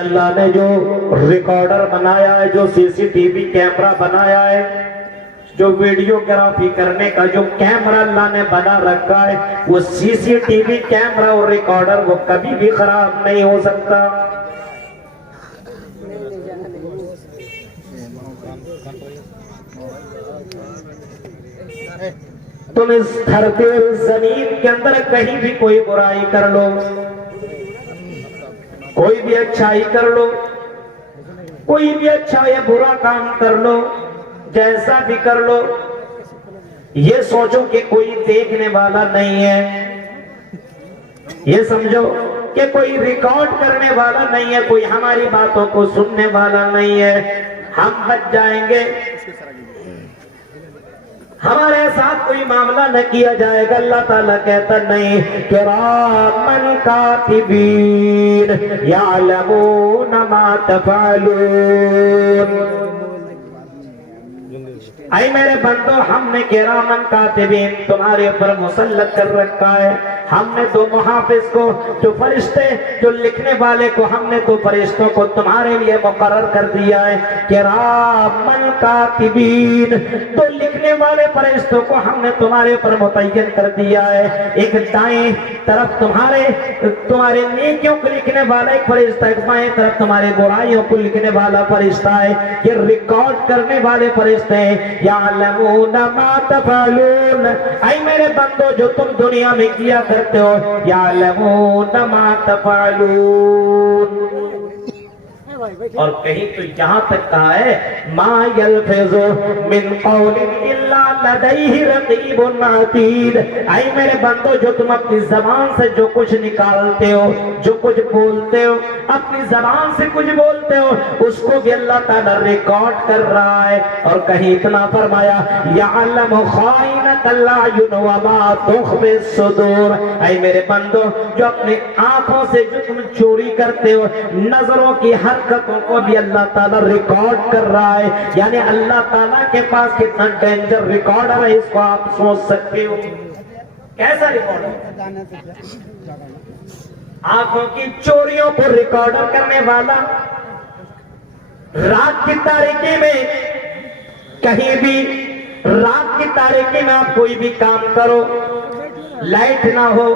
اللہ نے جو ریکارڈر بنایا ہے، جو سی سی ٹی وی کیمرہ بنایا ہے، جو ویڈیوگرافی کرنے کا جو کیمرہ اللہ نے بنا رکھا ہے، وہ سی سی ٹی وی کیمرہ اور ریکارڈر وہ کبھی بھی خراب نہیں ہو سکتا۔ تم اس دھرتی اور اس زمین کے اندر کہیں بھی کوئی برائی کر لو، کوئی بھی اچھائی کر لو، کوئی بھی اچھا یا برا کام کر لو، جیسا بھی کر لو، یہ سوچو کہ کوئی دیکھنے والا نہیں ہے، یہ سمجھو کہ کوئی ریکارڈ کرنے والا نہیں ہے، کوئی ہماری باتوں کو سننے والا نہیں ہے، ہم بچ جائیں گے، ہمارے ساتھ کوئی معاملہ نہ کیا جائے گا۔ اللہ تعالیٰ کہتا نہیں، کرامن کاتبین یعلمون ما تفعلون۔ اے میرے بندو، ہم نے کرامن کاتبین تمہارے اوپر مسلط کر رکھا ہے، ہم نے دو محافظ کو، جو فرشتے جو لکھنے والے کو، ہم نے دو فرشتوں کو تمہارے لیے مقرر کر دیا ہے، کرامن کاتبین، دو لکھنے والے فرشتوں کو ہم نے تمہارے اوپر متعین کر دیا ہے۔ ایک دائیں طرف تمہارے نیکیوں کو لکھنے والا ایک فرشتہ، ایک بائیں طرف تمہارے برائیوں کو لکھنے والا فرشتہ ہے، یہ ریکارڈ کرنے والے فرشتے ہیں۔ یعلمون ما تفعلون، اے میرے بندو جو تم دنیا میں کیا کرتے ہو، یعلمون ما تفعلون۔ اور کہیں تو یہاں تک کہا ہے، ما یلفظ من قول الا لدیہ رقیب عتید۔ اے میرے بندو جو تم اپنی زبان سے جو کچھ نکالتے ہو، جو کچھ بولتے ہو، اپنی زبان سے کچھ بولتے ہو، اس کو بھی اللہ تعالیٰ ریکارڈ کر رہا ہے۔ اور کہیں اتنا فرمایا، یعلم خائنۃ الاعین وما تخفی الصدور۔ اے میرے بندو جو اپنی آنکھوں سے جو تم چوری کرتے ہو، نظروں کی حرکتوں کو بھی اللہ تعالیٰ ریکارڈ کر رہا ہے۔ یعنی اللہ تعالیٰ کے پاس کتنا ڈینجر ریکارڈر ہے، اس کو آپ سوچ سکتے ہو کیسا ریکارڈر؟ آنکھوں کی چوریوں کو ریکارڈر کرنے والا، رات کی تاریکی میں کہیں بھی، رات کی تاریکی میں آپ کوئی بھی کام کرو، لائٹ نہ ہو،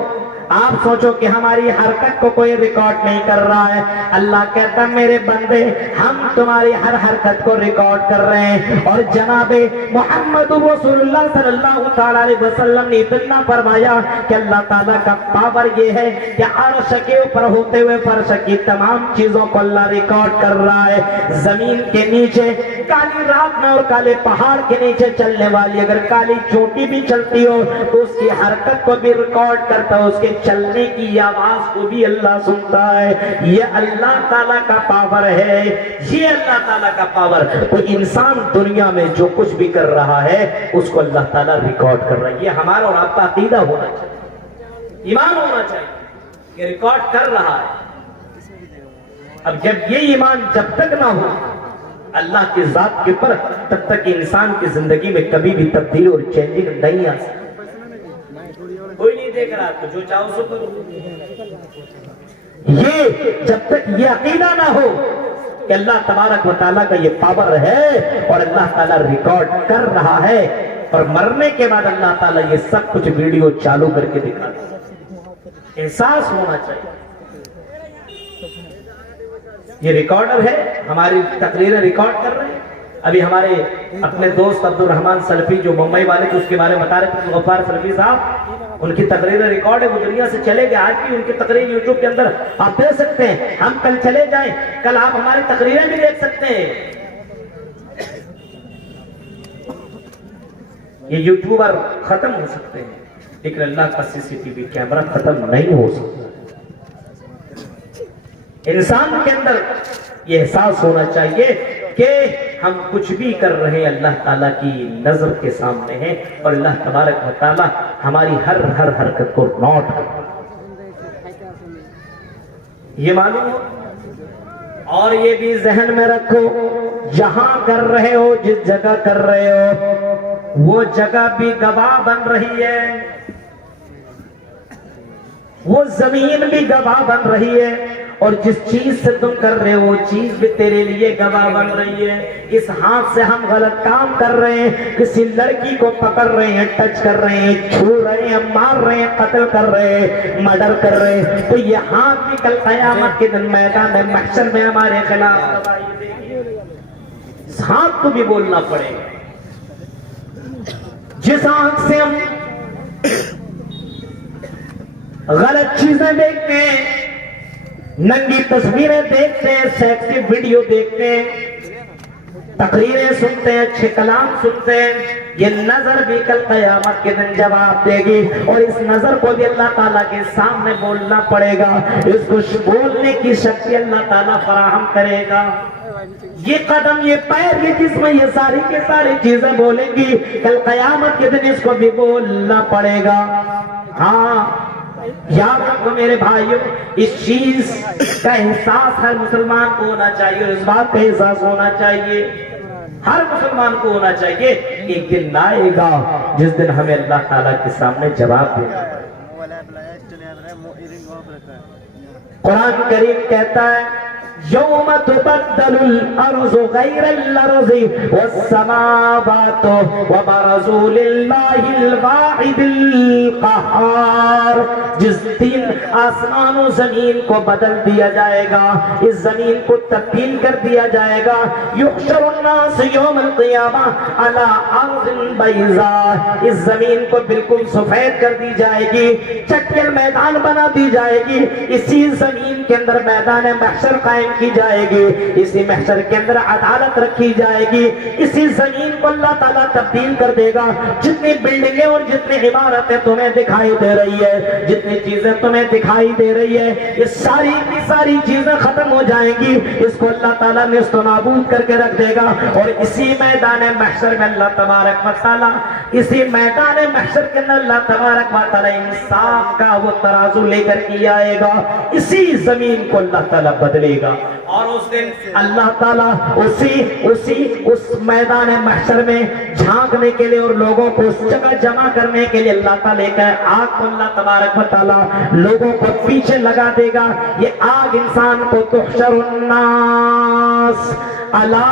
آپ سوچو کہ ہماری حرکت کو کوئی ریکارڈ نہیں کر رہا ہے۔ اللہ کہتا میرے بندے ہم تمہاری ہر حرکت کو ریکارڈ کر رہے ہیں۔ اور جناب محمد رسول اللہ صلی اللہ علیہ وسلم نے اتنا فرمایا کہ اللہ تعالیٰ کا پاور یہ ہے کہ عرش کے اوپر ہوتے ہوئے فرش کی تمام چیزوں کو اللہ ریکارڈ کر رہا ہے۔ زمین کے نیچے کالی رات میں اور کالے پہاڑ کے نیچے چلنے والی اگر کالی چوٹی بھی چلتی ہو تو اس کی حرکت کو بھی ریکارڈ کرتا ہے، اس کے چلنے کی آواز کو بھی اللہ سنتا ہے۔ یہ اللہ تعالیٰ کا پاور ہے، یہ اللہ تعالیٰ کا پاور۔ تو انسان دنیا میں جو کچھ بھی کر رہا ہے اس کو اللہ تعالیٰ ریکارڈ کر رہا ہے۔ یہ ہمارا اور آپ کا عقیدہ ہونا چاہیے، ایمان ہونا چاہیے کہ ریکارڈ کر رہا ہے۔ اب جب یہ ایمان جب تک نہ ہو اللہ کی ذات کے پر، تب تک انسان کی زندگی میں کبھی بھی تبدیلی اور چینجنگ نہیں آ سکتی۔ کوئی نہیں دیکھ رہا تو جو چاہو سو کرو۔ یہ جب تک یہ عقیدہ نہ ہو کہ اللہ تبارک و تعالیٰ کا یہ پاور ہے اور اللہ تعالیٰ ریکارڈ کر رہا ہے، اور مرنے کے بعد اللہ تعالیٰ یہ سب کچھ ویڈیو چالو کر کے دکھا دے، احساس ہونا چاہیے۔ یہ ریکارڈر ہے، ہماری تقریریں ریکارڈ کر رہے ہیں۔ ابھی ہمارے اپنے دوست عبد الرحمن سلفی جو ممبئی والے تھے، اس کے بارے میں بتا رہے تھے، غفار سلفی صاحب، ان کی تقریریں ریکارڈ ہے، وہ دنیا سے چلے گئے، آج بھی ان کی تقریر یوٹیوب کے اندر آپ دیکھ سکتے ہیں۔ ہم کل چلے جائیں، کل آپ ہماری تقریریں بھی دیکھ سکتے ہیں۔ یہ یوٹیوبر ختم ہو سکتے ہیں لیکن اللہ کا سی سی ٹی وی کیمرہ ختم نہیں ہو سکتا۔ انسان کے اندر یہ احساس ہونا چاہیے کہ ہم کچھ بھی کر رہے ہیں اللہ تعالیٰ کی نظر کے سامنے ہیں، اور اللہ تبارک و تعالیٰ ہماری ہر حرکت کو نوٹ کرتا ہے۔ یہ معلوم ہو اور یہ بھی ذہن میں رکھو، جہاں کر رہے ہو، جس جگہ کر رہے ہو، وہ جگہ بھی گواہ بن رہی ہے۔ وہ زمین بھی گواہ بن رہی ہے اور جس چیز سے تم کر رہے ہو وہ چیز بھی تیرے لیے گواہ بن رہی ہے. اس ہاتھ سے ہم غلط کام کر رہے ہیں, کسی لڑکی کو پکڑ رہے ہیں, ٹچ کر رہے ہیں, چھو رہے ہیں, مار رہے ہیں, قتل کر رہے ہیں, مرڈر کر رہے ہیں, تو یہ ہاتھ بھی کل قیامت کے دن میدان محشر میں ہمارے خلاف گواہی دے گی. اس ہاتھ کو بھی بولنا پڑے گا. جس آنکھ سے ہم غلط چیزیں دیکھتے ہیں, ننگی تصویریں دیکھتے ہیں, سیکسی ویڈیو دیکھتے ہیں, تقریریں سنتے ہیں, اچھے کلام سنتے ہیں, یہ نظر بھی کل قیامت کے دن جواب دے گی. اور اس نظر کو بھی اللہ تعالیٰ کے سامنے بولنا پڑے گا. اس کو بولنے کی شکتی اللہ تعالیٰ فراہم کرے گا. یہ قدم, یہ پیر, یہ جسم, یہ ساری کے ساری چیزیں بولیں گی کل قیامت کے دن. اس کو بھی بولنا پڑے گا. ہاں یاد رکھو میرے بھائیوں, اس چیز کا احساس ہر مسلمان کو ہونا چاہیے, اور اس بات کا احساس ہونا چاہیے ہر مسلمان کو ہونا چاہیے. ایک دن آئے گا جس دن ہمیں اللہ تعالیٰ کے سامنے جواب دینا ہے. قرآن کریم کہتا ہے یوم تبدل الارض غیر الارض والسماوات وبرزوا للہ الواحد القہار. جس دن آسمان و زمین کو بدل دیا جائے گا, اس زمین کو تبدیل کر دیا جائے گا. یحشر الناس یوم القیامہ علی ارض بیضاء, اس زمین کو بالکل سفید کر دی جائے گی, چٹیل میدان بنا دی جائے گی. اسی زمین کے اندر میدان محشر قائم کی جائے گی, اسی محشر کے اندر عدالت رکھی جائے گی. اسی زمین کو اللہ تعالیٰ تبدیل کر دے گا. جتنی بلڈنگیں اور جتنی عمارتیں تمہیں دکھائی دے رہی ہے, جتنی چیزیں تمہیں دکھائی دے رہی ہے, یہ ساری کی ساری چیزیں ختم ہو جائیں گی. اس کو اللہ تعالیٰ نیست و نابود کر کے رکھ دے گا. اور اسی میدان محشر میں اللہ تبارک و تعالیٰ, اسی میدان محشر کے اندر اللہ تبارک و تعالیٰ انصاف کا وہ ترازو لے کر کے آئے گا. اسی زمین کو اللہ تعالیٰ بدلے گا. اور اس دن اللہ تعالیٰ اس میدان محشر میں جھانکنے کے لیے اور لوگوں کو اس جگہ جمع کرنے کے لیے اللہ تعالیٰ کا آگ کو اللہ تبارک و تعالیٰ لوگوں کو پیچھے لگا دے گا. یہ آگ انسان کو تحشر الناس علی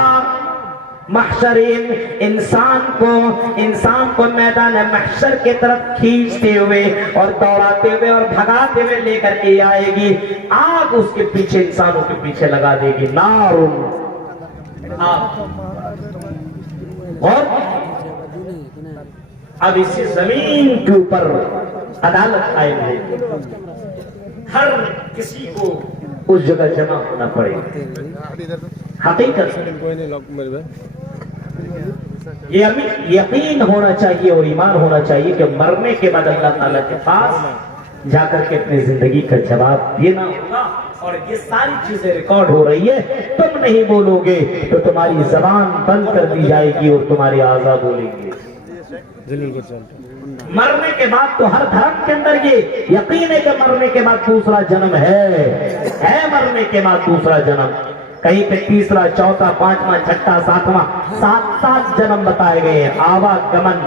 محشرین, انسان کو میدان محشر کے طرف کھینچتے ہوئے اور دوڑاتے ہوئے اور بھگاتے ہوئے لے کر کے آئے گی. آگ اس کے پیچھے, انسانوں کے پیچھے لگا دے گی. نار اور اب اسی زمین کے اوپر عدالت قائم ہے. ہر کسی کو اس جگہ جمع ہونا پڑے گا. حقیقت یہ یقین ہونا چاہیے اور ایمان ہونا چاہیے کہ مرنے کے بعد اللہ تعالیٰ کے پاس جا کر کے اپنی زندگی کا جواب دینا ہوگا. اور یہ ساری چیزیں ریکارڈ ہو رہی ہے, تم نہیں بولو گے تو تمہاری زبان بند کر دی جائے گی اور تمہارے اعضاء بولیں گے. مرنے کے بعد تو ہر دھرم کے اندر یہ یقین ہے کہ مرنے کے بعد دوسرا جنم ہے مرنے کے بعد دوسرا جنم. کہیں پہ تیسرا, چوتھا, پانچواں, چھٹا, ساتواں, سات جنم بتائے گئے ہیں. آواگمن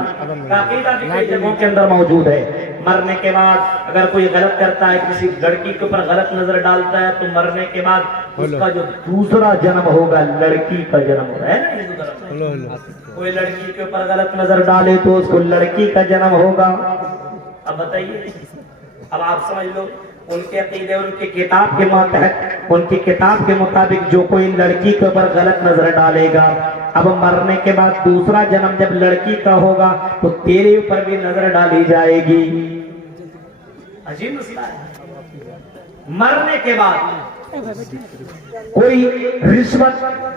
کا عقیدہ بھی کئی جگہوں کے اندر موجود ہے. مرنے کے بعد اگر کوئی غلط کرتا ہے, کسی لڑکی کے اوپر غلط نظر ڈالتا ہے, تو مرنے کے بعد اس کا جو دوسرا جنم ہوگا لڑکی کا جنم ہوگا. ہے نا, کوئی لڑکی کے اوپر غلط نظر ڈالے تو اس کو لڑکی کا جنم ہوگا. اب بتائیے, اب آپ سمجھ لو ان کے عقیدے, ان کی کتاب کے ماتحت, ان کی کتاب کے مطابق جو کوئی لڑکی کے اوپر غلط نظر ڈالے گا, اب مرنے کے بعد دوسرا جنم جب لڑکی کا ہوگا تو تیرے اوپر بھی نظر ڈالی جائے گی. عجیب مسئلہ ہے. مرنے کے بعد کوئی رشوت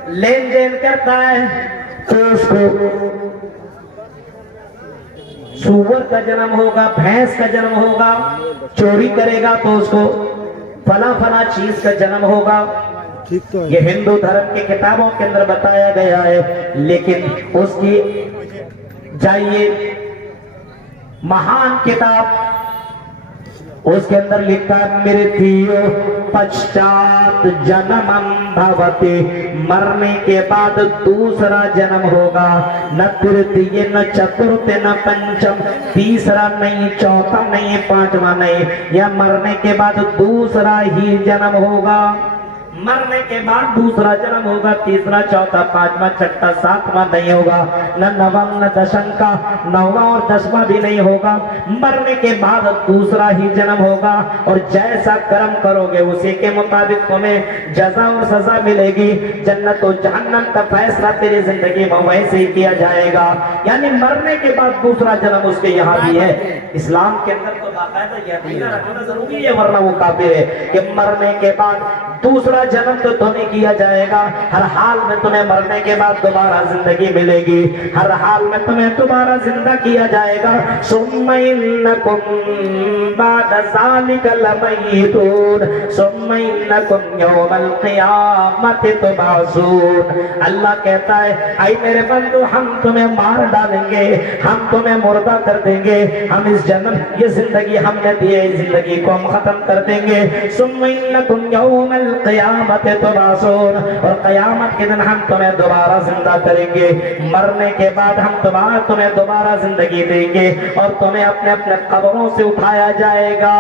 لین دین کرتا ہے تو اس کو سور کا جنم ہوگا, بھینس کا جنم ہوگا. چوری کرے گا تو اس کو فلاں چیز کا جنم ہوگا. یہ ہندو دھرم کی کتابوں کے اندر بتایا گیا ہے. لیکن اس کی جائیے مہان کتاب اس کے اندر لکھا ہے مرتیو پشچات جنمم بھوتی، مرنے کے بعد دوسرا جنم ہوگا، نہ ترتیہ نہ چترتھ نہ پنچم، تیسرا نہیں، چوتھا نہیں، پانچواں نہیں، یا مرنے کے بعد دوسرا ہی جنم ہوگا، مرنے کے بعد دوسرا جنم ہوگا، تیسرا چوتھا پانچواں چھٹا ساتواں نہیں ہوگا، نہ نوم نہ دشم کا، نواں اور دسواں بھی نہیں ہوگا، مرنے کے بعد دوسرا ہی جنم ہوگا، اور جیسا کرم کرو گے اسی کے مطابق تمہیں جزا اور سزا ملے گی، جنت و جہنم کا فیصلہ تیری زندگی میں ویسے ہی کیا جائے گا، یعنی مرنے کے بعد دوسرا جنم اس کے یہاں بھی ہے۔ اسلام کے اندر تو باقاعدہ یہ عقیدہ رکھنا ضروری ہے، ورنہ وہ کافر ہے کہ مرنے کے بعد دوسرا جنم تو تمہیں کیا جائے گا، ہر حال میں تمہیں مرنے کے بعد دوبارہ زندگی ملے گی، ہر حال میں تمہیں دوبارہ زندہ کیا جائے گا۔ ثم انکم بعد ذلک لمیتون ثم انکم یوم القیامت تبعثون۔ اللہ کہتا ہے اے میرے بندو، ہم تمہیں مار ڈالیں گے، ہم تمہیں مردہ کر دیں گے، ہم اس جنم یہ زندگی ہم نے دی ہے، اس زندگی کو ہم ختم کر دیں گے۔ ثم انکم یوم القیامت تبعثون، اور قیامت کے دن ہم تمہیں دوبارہ زندہ کریں گے، مرنے کے بعد ہم تمہیں دوبارہ زندگی دیں گے، اور تمہیں اپنے اپنے قبروں سے اٹھایا جائے گا،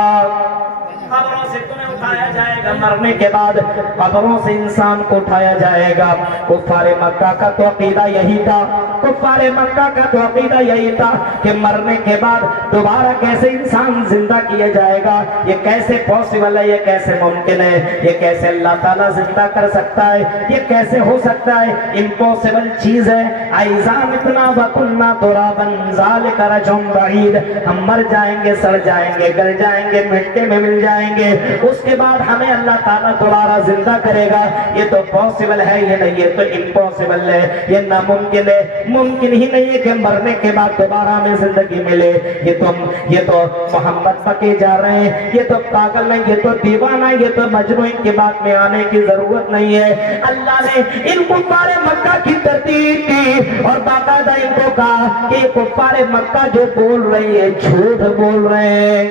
قبروں سے تمہیں اٹھایا جائے گا، مرنے کے بعد قبروں سے انسان کو اٹھایا جائے گا۔ کفار مکہ کا تو عقیدہ یہی تھا، کفار مکہ کا تو عقیدہ یہی تھا کہ مرنے کے بعد دوبارہ کیسے انسان زندہ کیا جائے گا، یہ کیسے پاسبل ہے، یہ کیسے ممکن ہے، یہ کیسے اللہ تعالیٰ زندہ کر سکتا ہے، یہ کیسے ہو سکتا ہے، امپاسبل چیز ہے۔ اَإِذَا مِتْنَا وَكُنَّا تُرَابًا ذَلِكَ رَجْعٌ بَعِيدٌ، ہم مر جائیں گے، سڑ جائیں گے، گل جائیں گے، مٹی میں مل جائیں گے، اس کے بعد ہمیں اللہ تعالیٰ دوبارہ زندہ کرے گا، یہ تو پاسبل ہے، یہ نہیں، یہ تو امپاسبل ہے، یہ ناممکن ہے، ممکن ہی نہیں ہے کہ مرنے کے بعد دوبارہ ہمیں زندگی ملے۔ یہ تو محمد پکے جا رہے ہیں، یہ تو پاگل ہیں، یہ تو دیوانہ ہیں، یہ تو مجنون، ان کے بات میں آنے کی ضرورت نہیں ہے۔ اللہ نے ان کفار مکہ کی ترتیب کی اور باقاعدہ ان کو کہا کہ کفار مکہ جو بول رہے ہیں جھوٹ بول رہے ہیں،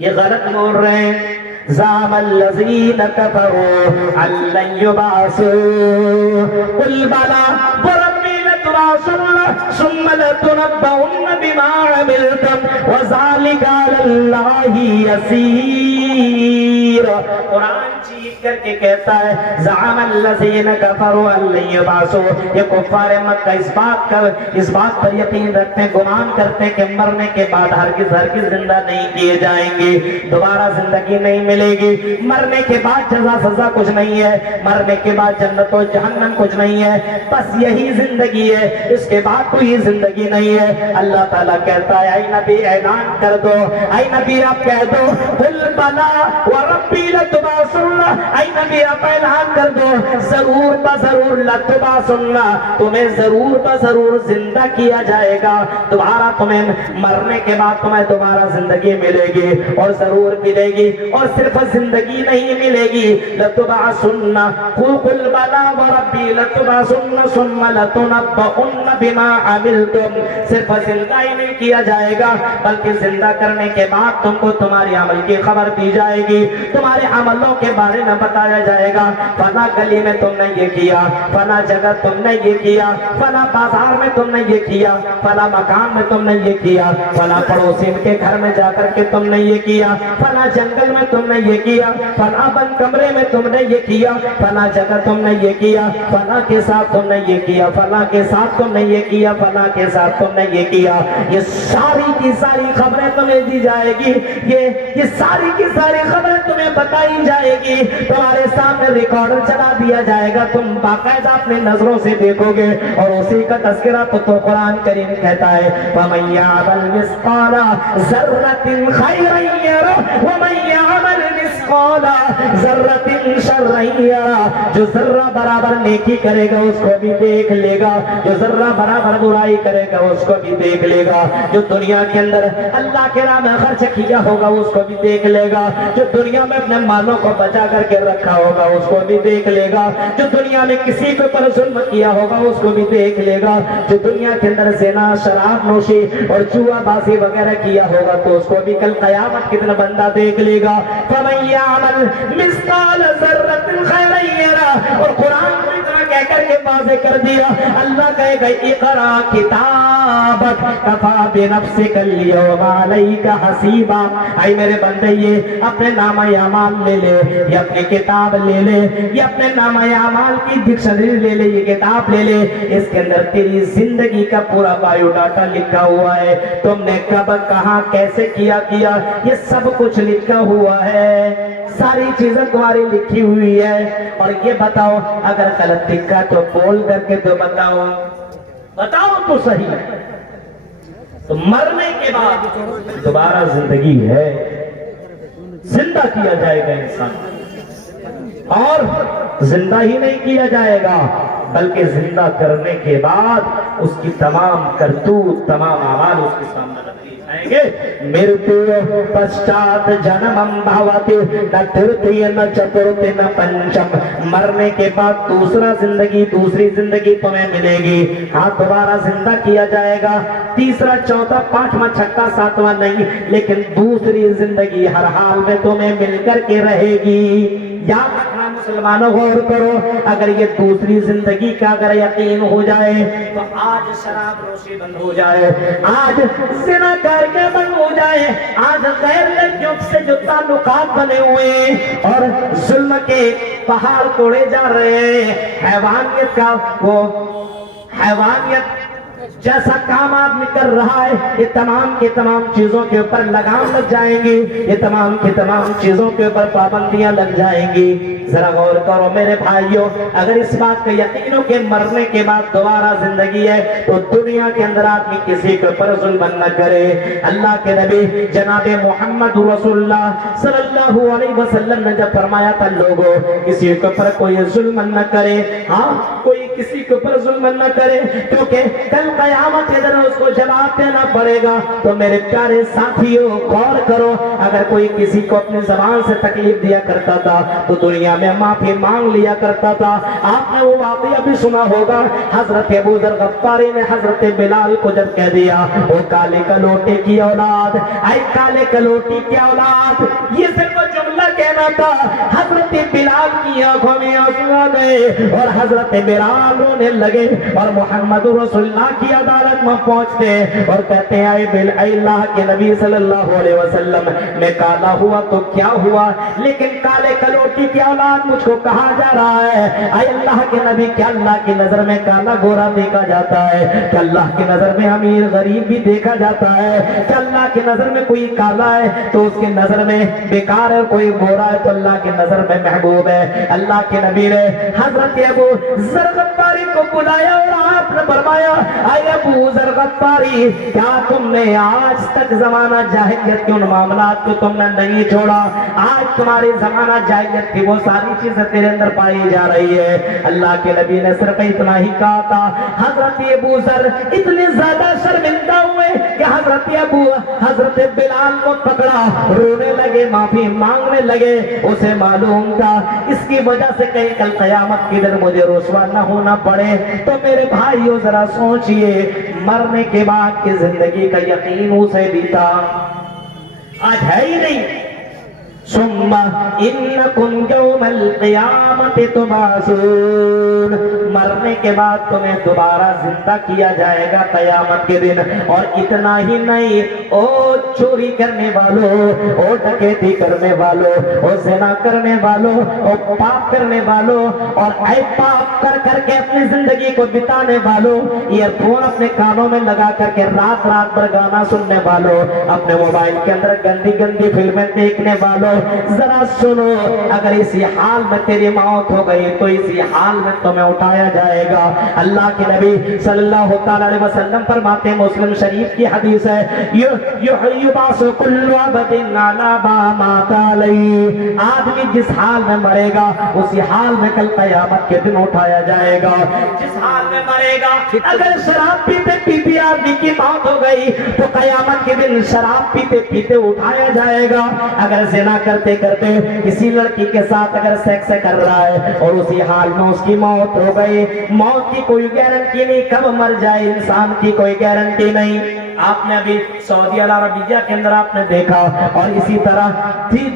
یہ غلط بول رہے ہیں۔ زعم الذین کفروا ان لن یبعثوا قل بلی وربی لتبعثن ثم لتنبؤن بما عملتم وذلک علی اللہ یسیر۔ قرآن چیخ کر کے کہتا ہے زعم الذین کفروا ان لن یبعثوا، یہ کفار مکہ اس بات پر یقین رکھتے ہیں، گمان کرتے ہیں کہ مرنے کے بعد ہرگز زندہ نہیں کیے جائیں گے، دوبارہ زندگی نہیں ملے گی، مرنے کے بعد جزا سزا کچھ نہیں ہے، مرنے کے بعد جنت و جہنم کچھ نہیں ہے، بس یہی زندگی ہے، اس کے بعد کوئی زندگی نہیں ہے۔ اللہ تعالیٰ کہتا ہے اے نبی اعلان کر دو، اے نبی آپ کہہ دو قل بلی وربی لتبعثن، اے نبی آپ اعلان کر دو ضرور بضرور لتبعثن، تمہیں ضرور بضرور زندہ کیا جائے گا، دوبارہ تمہیں مرنے کے بعد تمہیں دوبارہ زندگی ملے گی، اور ضرور ملے گی، اور صرف زندگی نہیں ملے گی، لتبعثن قل بلی وربی لتبعثن ثم لتنبؤن بما عملتم، صرف زندہ ہی نہیں کیا جائے گا بلکہ زندہ کرنے کے بعد تم کو تمہاری عمل کی خبر دی جائے گی، تمہارے عملوں کے بارے میں بتایا جائے گا، فلاں گلی میں تم نے یہ کیا، فلاں جگہ تم نے یہ کیا، فلاں بازار میں تم نے یہ کیا، فلاں مکان میں تم نے یہ کیا، فلاں پڑوسی کے گھر میں جا کر کے تم نے یہ کیا، فلاں جنگل میں تم نے یہ کیا، فلاں بند کمرے میں تم نے یہ کیا، فلاں جگہ تم نے یہ کیا، فلاں کے ساتھ تم نے یہ کیا، فلاں کے ساتھ تم نے یہ کیا، فلاں کے ساتھ تم نے یہ کیا، یہ ساری کی ساری خبریں تمہیں دی جائے گی، یہ ساری کی ساری خبریں تمہیں بتائی جائے گی، تمہارے سامنے ریکارڈر چلا دیا جائے گا، تم باقاعدہ اپنی نظروں سے دیکھو گے، اور اسی کا تذکرہ تو قرآن کریم کہتا ہے وَمَن يَعْمَلْ مِثْقَالَ ذَرَّةٍ خَيْرًا يَرَهُ وَمَن يَعْمَلْ مِثْقَالَ مثقال ذرۃ شرا یرا، جو ذرہ برابر نیکی کرے گا اس کو بھی دیکھ لے گا، جو ذرہ برابر برائی کرے گا اس کو بھی دیکھ لے گا، جو دنیا کے اندر اللہ کے راہ میں خرچ کیا ہوگا اس کو بھی دیکھ لے گا، جو دنیا میں اپنے مالوں کو بچا کر کے رکھا ہوگا اس کو بھی دیکھ لے گا، جو دنیا میں کسی کے اوپر ظلم کیا ہوگا اس کو بھی دیکھ لے گا، جو دنیا کے اندر زنا، شراب نوشی اور جوا بازی وغیرہ کیا ہوگا تو اس کو بھی کل قیامت کتنا بندہ دیکھ لے گا۔ فَمَن يَعْمَلْ مِثْقَالَ ذَرَّةٍ خَيْرًا يَرَهُ، اور قرآن کو اتنا کہہ کر کے واضح کر دیا، اللہ کہے گا اقرا کتابک کفا بنفسک اليوم علیک حسیبا، اے میرے بندے یہ اپنے نامہ اعمال لے لے، یہ اپنی کتاب لے لے، یہ اپنے نامہ اعمال کی ڈکشنری لے لے، یہ کتاب لے لے، اس کے اندر تیری زندگی کا پورا بایو ڈاٹا لکھا ہوا ہے، تم نے کب کہاں کیسے کیا یہ سب کچھ لکھا ہوا ہے، ساری چیزیں تمہاری لکھی ہوئی ہے۔ اور یہ بتاؤ اگر غلط لکھا تو بول کر کے تو بتاؤ تو صحیح ہے، تو مرنے کے بعد دوبارہ زندگی ہے، زندہ کیا جائے گا انسان، اور زندہ ہی نہیں کیا جائے گا بلکہ زندہ کرنے کے بعد اس کی تمام کرتوت، تمام اعمال اس کے سامنے رکھے جائیں گے۔ مرتیو پشچات جنمم بھاوتی نہ ترتی نہ چترتی نہ پنچم، مرنے کے بعد دوسرا زندگی، دوسری زندگی تمہیں ملے گی، ہاں دوبارہ زندہ کیا جائے گا، تیسرا چوتھا پانچواں چھٹا ساتواں نہیں، لیکن دوسری زندگی ہر حال میں تمہیں مل کر کے رہے گی۔ یاد رکھنا مسلمانوں، غور کرو، اگر یہ دوسری زندگی کا اگر یقین ہو جائے تو آج شراب نوشی بند ہو جائے، آج زنا کاریاں بند ہو جائے، آج غیر لڑکیوں سے جو تعلقات بنے ہوئے اور ظلم کے پہاڑ توڑے جا رہے ہیں، حیوانیت کا وہ حیوانیت جیسا کام آدمی کر رہا ہے، یہ تمام کی تمام چیزوں کے اوپر لگام لگ جائیں گی، یہ تمام کی تمام چیزوں کے اوپر پابندیاں لگ جائیں گی۔ ذرا غور کرو میرے بھائیوں، اگر اس بات کا یقین ہو کہ مرنے کے بعد دوبارہ زندگی ہے تو دنیا کے اندر آدمی کسی کے اوپر ظلم نہ کرے۔ اللہ کے نبی جناب محمد رسول اللہ صلی اللہ علیہ وسلم نے جب فرمایا تھا لوگوں کسی کے اوپر کوئی ظلم نہ کرے، ہاں کوئی کسی کے اوپر ظلم نہ کرے، کیونکہ کل قیامت کے دن اس کو جواب دینا پڑے گا۔ تو میرے پیارے ساتھیوں غور کرو، اگر کوئی کسی کو اپنی زبان سے تکلیف دیا کرتا تھا تو دنیا میں معافی مانگ لیا کرتا تھا۔ آپ نے وہ واقعہ بھی سنا ہوگا، حضرت ابو ذر غفاری نے حضرت بلال کو جب کہہ دیا وہ کالے کلوٹے کی اولاد، اے کالے کلوٹی کی اولاد، یہ صرف جملہ کہنا تھا، حضرت بلال کی آنکھوں میں آنسو آ گئے اور حضرت بلال رونے لگے اور محمد رسول اللہ کی عدالت میں پہنچتے اور کہتے ہیں اے اللہ کے نبی صلی اللہ علیہ وسلم، میں کالا ہوا تو کیا ہوا، لیکن کالے کلوٹی کی اولاد مجھ کو کہا جا رہا ہے۔ اے اللہ کے نبی، کیا اللہ کی نظر میں کالا گورا دیکھا جاتا ہے؟ کیا اللہ کی نظر میں امیر غریب بھی دیکھا جاتا ہے؟ کیا اللہ کی نظر میں کوئی کالا ہے تو اس کی نظر میں بیکار ہے، کوئی گورا ہے تو اللہ کی نظر میں محبوب ہے؟ اللہ کے نبی نے حضرت ابو ذر غفاری کو بلایا اور آپ نے فرمایا اے ابو ذر غفاری، کیا تم نے آج تک زمانہ جاہلیت کے ان معاملات کو تم نے نہیں چھوڑا؟ آج تمہاری زمانہ جاہلیت کی وہ ساری چیزیں تیرے اندر پائی جا رہی ہے۔ اللہ کے نبی نے صرف اتنا ہی کہا تھا، حضرت ابو ذر اتنے زیادہ شرمندہ ہوئے کہ حضرت بلال کو پکڑا، رونے لگے، معافی مانگنے لگے۔ اسے معلوم تھا اس کی وجہ سے کہیں کل قیامت کی دن مجھے رسوا نہ ہونا پڑے۔ تو میرے بھائیو ذرا سوچئے، مرنے کے بعد کی زندگی کا یقین اسے بھی تھا، آج ہے ہی نہیں۔ ثم انکم یوم القیامت تبعثون، مرنے کے بعد تمہیں دوبارہ زندہ کیا جائے گا قیامت کے دن۔ اور اتنا ہی نہیں، او چوری کرنے والوں، او ڈکیتی کرنے والوں، او زنا کرنے والوں، او پاپ کرنے والوں، اور اے پاپ کر کر کے اپنی زندگی کو بتانے والوں، ایئر فون اپنے کانوں میں لگا کر کے رات رات بھر گانا سننے والوں، اپنے موبائل کے اندر گندی گندی فلمیں دیکھنے والوں، ذرا سنو، اگر اسی حال میں تیری موت ہو گئی تو اسی حال میں تمہیں اٹھایا جائے گا۔ اللہ کے نبی صلی اللہ تعالی علیہ وسلم فرماتے ہیں، مسلم شریف کی حدیث ہے، یبعث کل عبد علی ما مات علیہ، آدمی جس حال میں مرے گا اسی حال میں کل قیامت کے دن اٹھایا جائے گا۔ جس حال میں مرے گا، اگر شراب پیتے پیتے آدمی کی موت ہو گئی تو قیامت کے دن شراب پیتے پیتے اٹھایا جائے گا۔ اگر زنا کرتے کرتے کسی لڑکی کے ساتھ اگر سیکس کر رہا ہے اور اسی حال میں اس کی موت ہو گئی، موت کی کوئی گارنٹی نہیں، کب مر جائے انسان کی کوئی گارنٹی نہیں۔ آپ نے ابھی سعودی عربیہ کے اندر آپ نے دیکھا، اور اسی طرح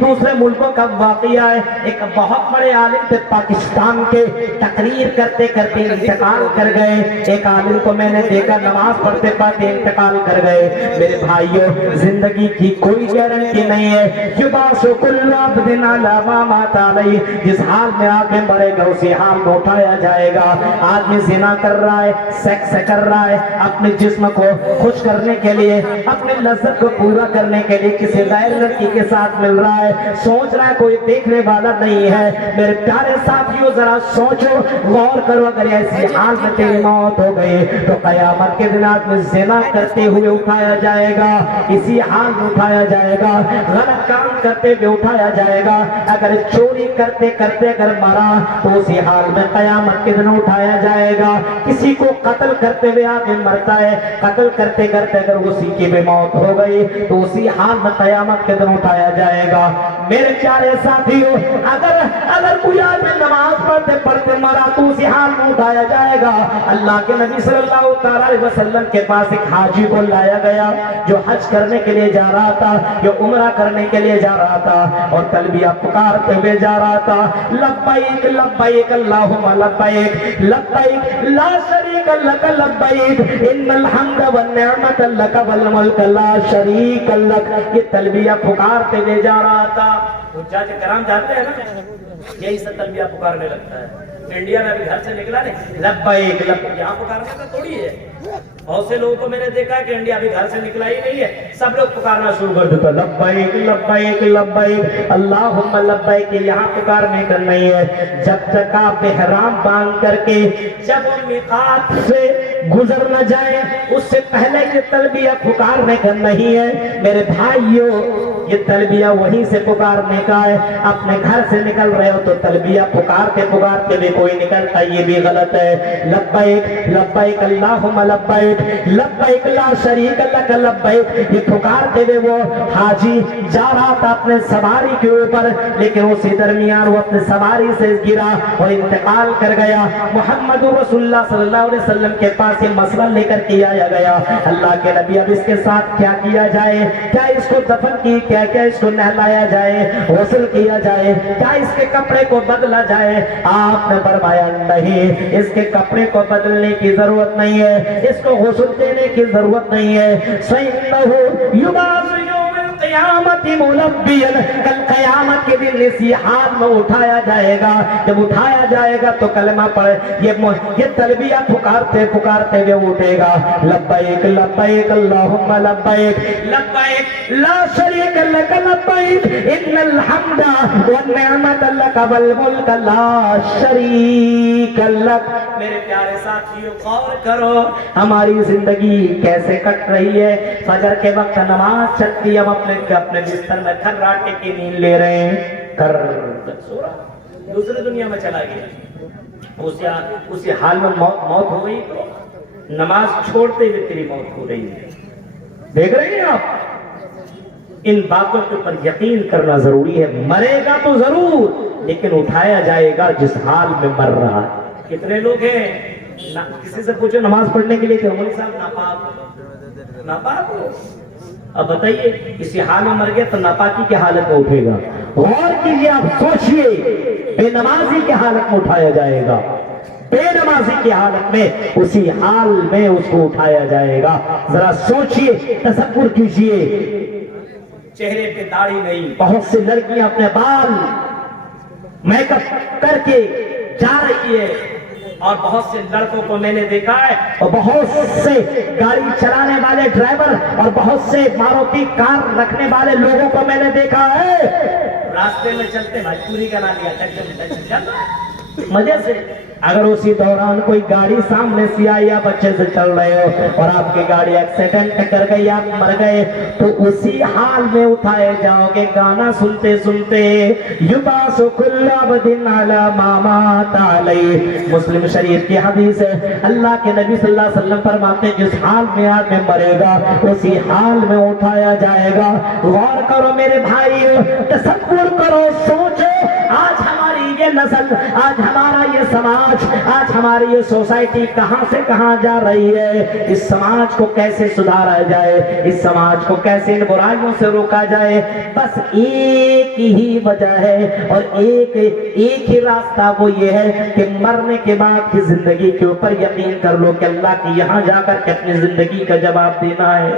دوسرے ملکوں کا واقعہ ہے، ایک بہت بڑے عالم تھے پاکستان کے، تقریر کرتے کرتے انتقال کر گئے۔ ایک عالم کو میں نے دیکھا نماز پڑھتے پڑھتے انتقال کر گئے۔ میرے بھائیوں، زندگی کی کوئی گارنٹی نہیں ہے۔ یبعث کل عبد علی ما مات علیہ، جس حال میں آدمی مرے گا اسی حال میں اٹھایا جائے گا۔ آدمی زنا کر رہا ہے، سیکس کر رہا ہے، اپنے جسم کو خوش کرنے کے لیے، اپنے لذت کو پورا کرنے کے لیے کسی غیر لڑکی کے ساتھ مل رہا ہے، سوچ رہا ہے کوئی دیکھنے والا نہیں ہے۔ میرے پیارے ساتھیوں، ذرا سوچو، غور کرو، اگر ایسی حال میں تیری موت ہو گئی تو قیامت کے دن آدمی زنا کرتے ہوئے اٹھایا جائے گا، اسی حال میں اٹھایا جائے گا۔ غلط کام کرتے ہوئے اٹھایا جائے گا۔ اگر چوری کرتے کرتے اگر مرا تو اسی حال میں قیامت کے دن اٹھایا جائے گا۔ کسی کو قتل کرتے ہوئے آدمی مرتا ہے، قتل کرتے کرتے اگر اسی کی بھی موت ہو گئی تو اسی حال میں قیامت کے دن اٹھایا جائے گا۔ میرے پیارے ساتھیوں، اگر کوئی آدمی نماز پڑھتے پڑھتے مرا تو اسی حال میں اٹھایا جائے گا۔ اللہ کے نبی صلی اللہ تعالی علیہ وسلم کے پاس ایک حاجی کو لایا گیا جو حج کرنے کے لیے جا رہا تھا، جو عمرہ کرنے کے لیے جا رہا تھا، اور تلبیہ پکارتے ہوئے جا رہا تھا، لبیک لبیک اللہم لبیک لبیک لا شریک لک لبیک ان الحمد والنعمت لک والملک لا شریک لک۔ یہ تلبیہ پکارتے ہوئے جا رہا تھا۔ حجاج کرام جاتے ہیں نا، یہی سے تلبیہ پکارنے لگتا ہے۔ انڈیا میں ابھی گھر سے نکلا نہیں، لبیک لبیک، یہاں پکارنے کا تھوڑی ہے۔ بہت سے لوگوں کو میں نے دیکھا ہے کہ انڈیا ابھی گھر سے نکلا ہی نہیں ہے، سب لوگ پکارنا شروع کر دیتا، لبیک لبیک لبیک اللہم لبیک۔ یہاں پکارنے کا نہیں ہے، جب تک آپ احرام باندھ کر کے جب میقات سے گزر نہ جائے اس سے پہلے یہ تلبیہ پکارنے کا نہیں ہے۔ میرے بھائیوں، یہ تلبیہ وہیں سے پکارنے کا ہے۔ اپنے گھر سے نکل رہے ہو تو تلبیہ پکارتے پکارتے بھی کوئی نکلتا، یہ بھی غلط ہے۔ لبیک لبیک اللہم لبیک لبیک لا شریک لک لبیک، یہ پکارتے ہوئے وہ حاجی جا رہا تھا اپنے سواری کے اوپر، لیکن اسی درمیان وہ اپنے سواری سے گرا اور انتقال کر گیا۔ محمد رسول اللہ صلی اللہ علیہ وسلم کے پاس یہ مسئلہ لے کر کے آیا گیا، اللہ کے نبی اب اس کے ساتھ کیا کیا جائے؟ کیا اس کو دفن کی، کیا اس کو نہلایا جائے، غسل کیا جائے، کیا اس کے کپڑے کو بدلا جائے؟ آپ نے فرمایا نہیں، اس کے کپڑے کو بدلنے کی ضرورت نہیں ہے، اس کو غسل دینے کی ضرورت نہیں ہے۔ فَإِنَّهُ يُبْعَثُ يَوْمَ الْقِيَامَةِ مُلَبِّيًا، کل قیامت کے دن اسی حال میں اٹھایا جائے گا۔ جب اٹھایا جائے گا تو کلمہ پڑھے، یہ تلبیہ پکارتے پکارتے ہوئے اٹھے گا، لبیک لبیک اللہم لبیک لبیک لا شریک لک لبیک ان الحمد والنعمت لک والملک لا شریک لک۔ میرے پیارے ساتھیوں، غور کرو ہماری زندگی کیسے کٹ رہی ہے۔ فجر کے وقت نماز چلتی، ہم اپنے بستر میں کھرراٹے کی نیند لے رہے ہیں، کر سو رہا، دوسری دنیا میں چلا گیا۔ اسی حال میں موت ہو گئی تو نماز چھوڑتے ہوئے تیری موت ہو رہی ہے۔ دیکھ رہے ہیں آپ، ان باتوں کے اوپر یقین کرنا ضروری ہے۔ مرے گا تو ضرور، لیکن اٹھایا جائے گا جس حال میں مر رہا ہے۔ کتنے لوگ ہیں، کسی سے پوچھو نماز پڑھنے کے لیے کہ مولوی صاحب ناپاک ہو، اب بتائیے اسی حال میں مر گیا تو ناپاکی کی حالت میں اٹھے گا۔ غور کیجیے، آپ سوچئے، بے نمازی کی حالت میں اٹھایا جائے گا، بے نمازی کی حالت میں اسی حال میں اس کو اٹھایا جائے گا۔ ذرا سوچئے، تصور کیجئے، چہرے پہ داڑھی نہیں، بہت سے لڑکیاں اپنے بال میک اپ کر کے جا رہی ہے، اور بہت سے لڑکوں کو میں نے دیکھا ہے، اور بہت سے گاڑی چلانے والے ڈرائیور اور بہت سے ماروتی کار رکھنے والے لوگوں کو میں نے دیکھا ہے، راستے میں چلتے بھاجپوری کا نام لیا چل مزے سے. اگر اسی دوران کوئی گاڑی سامنے سے آئی، آپ اچھے سے چل رہے ہو اور آپ کی گاڑی ایکسیڈنٹ کر گئی، آپ مر گئے، تو اسی حال میں اٹھائے جاؤ گے گانا سنتے سنتے. یبعث کل عبد علی ما مات علیہ. مسلم شریف کی حدیث ہے، اللہ کے نبی صلی اللہ علیہ وسلم فرماتے ہیں جس حال میں آدمی مرے گا اسی حال میں اٹھایا جائے گا. غور کرو میرے بھائیو، تصور کرو، سوچو، آج ہماری یہ نسل، آج ہمارا یہ سماج، آج ہماری یہ سوسائٹی کہاں سے کہاں جا رہی ہے. اس سماج کو کیسے سدھارا جائے، اس سماج کو کیسے ان برائیوں سے روکا جائے. بس ایک ہی وجہ ہے اور ایک ہی راستہ، وہ یہ ہے کہ مرنے کے بعد کی زندگی کے اوپر یقین کر لو کہ اللہ کی یہاں جا کر کے اپنی زندگی کا جواب دینا ہے.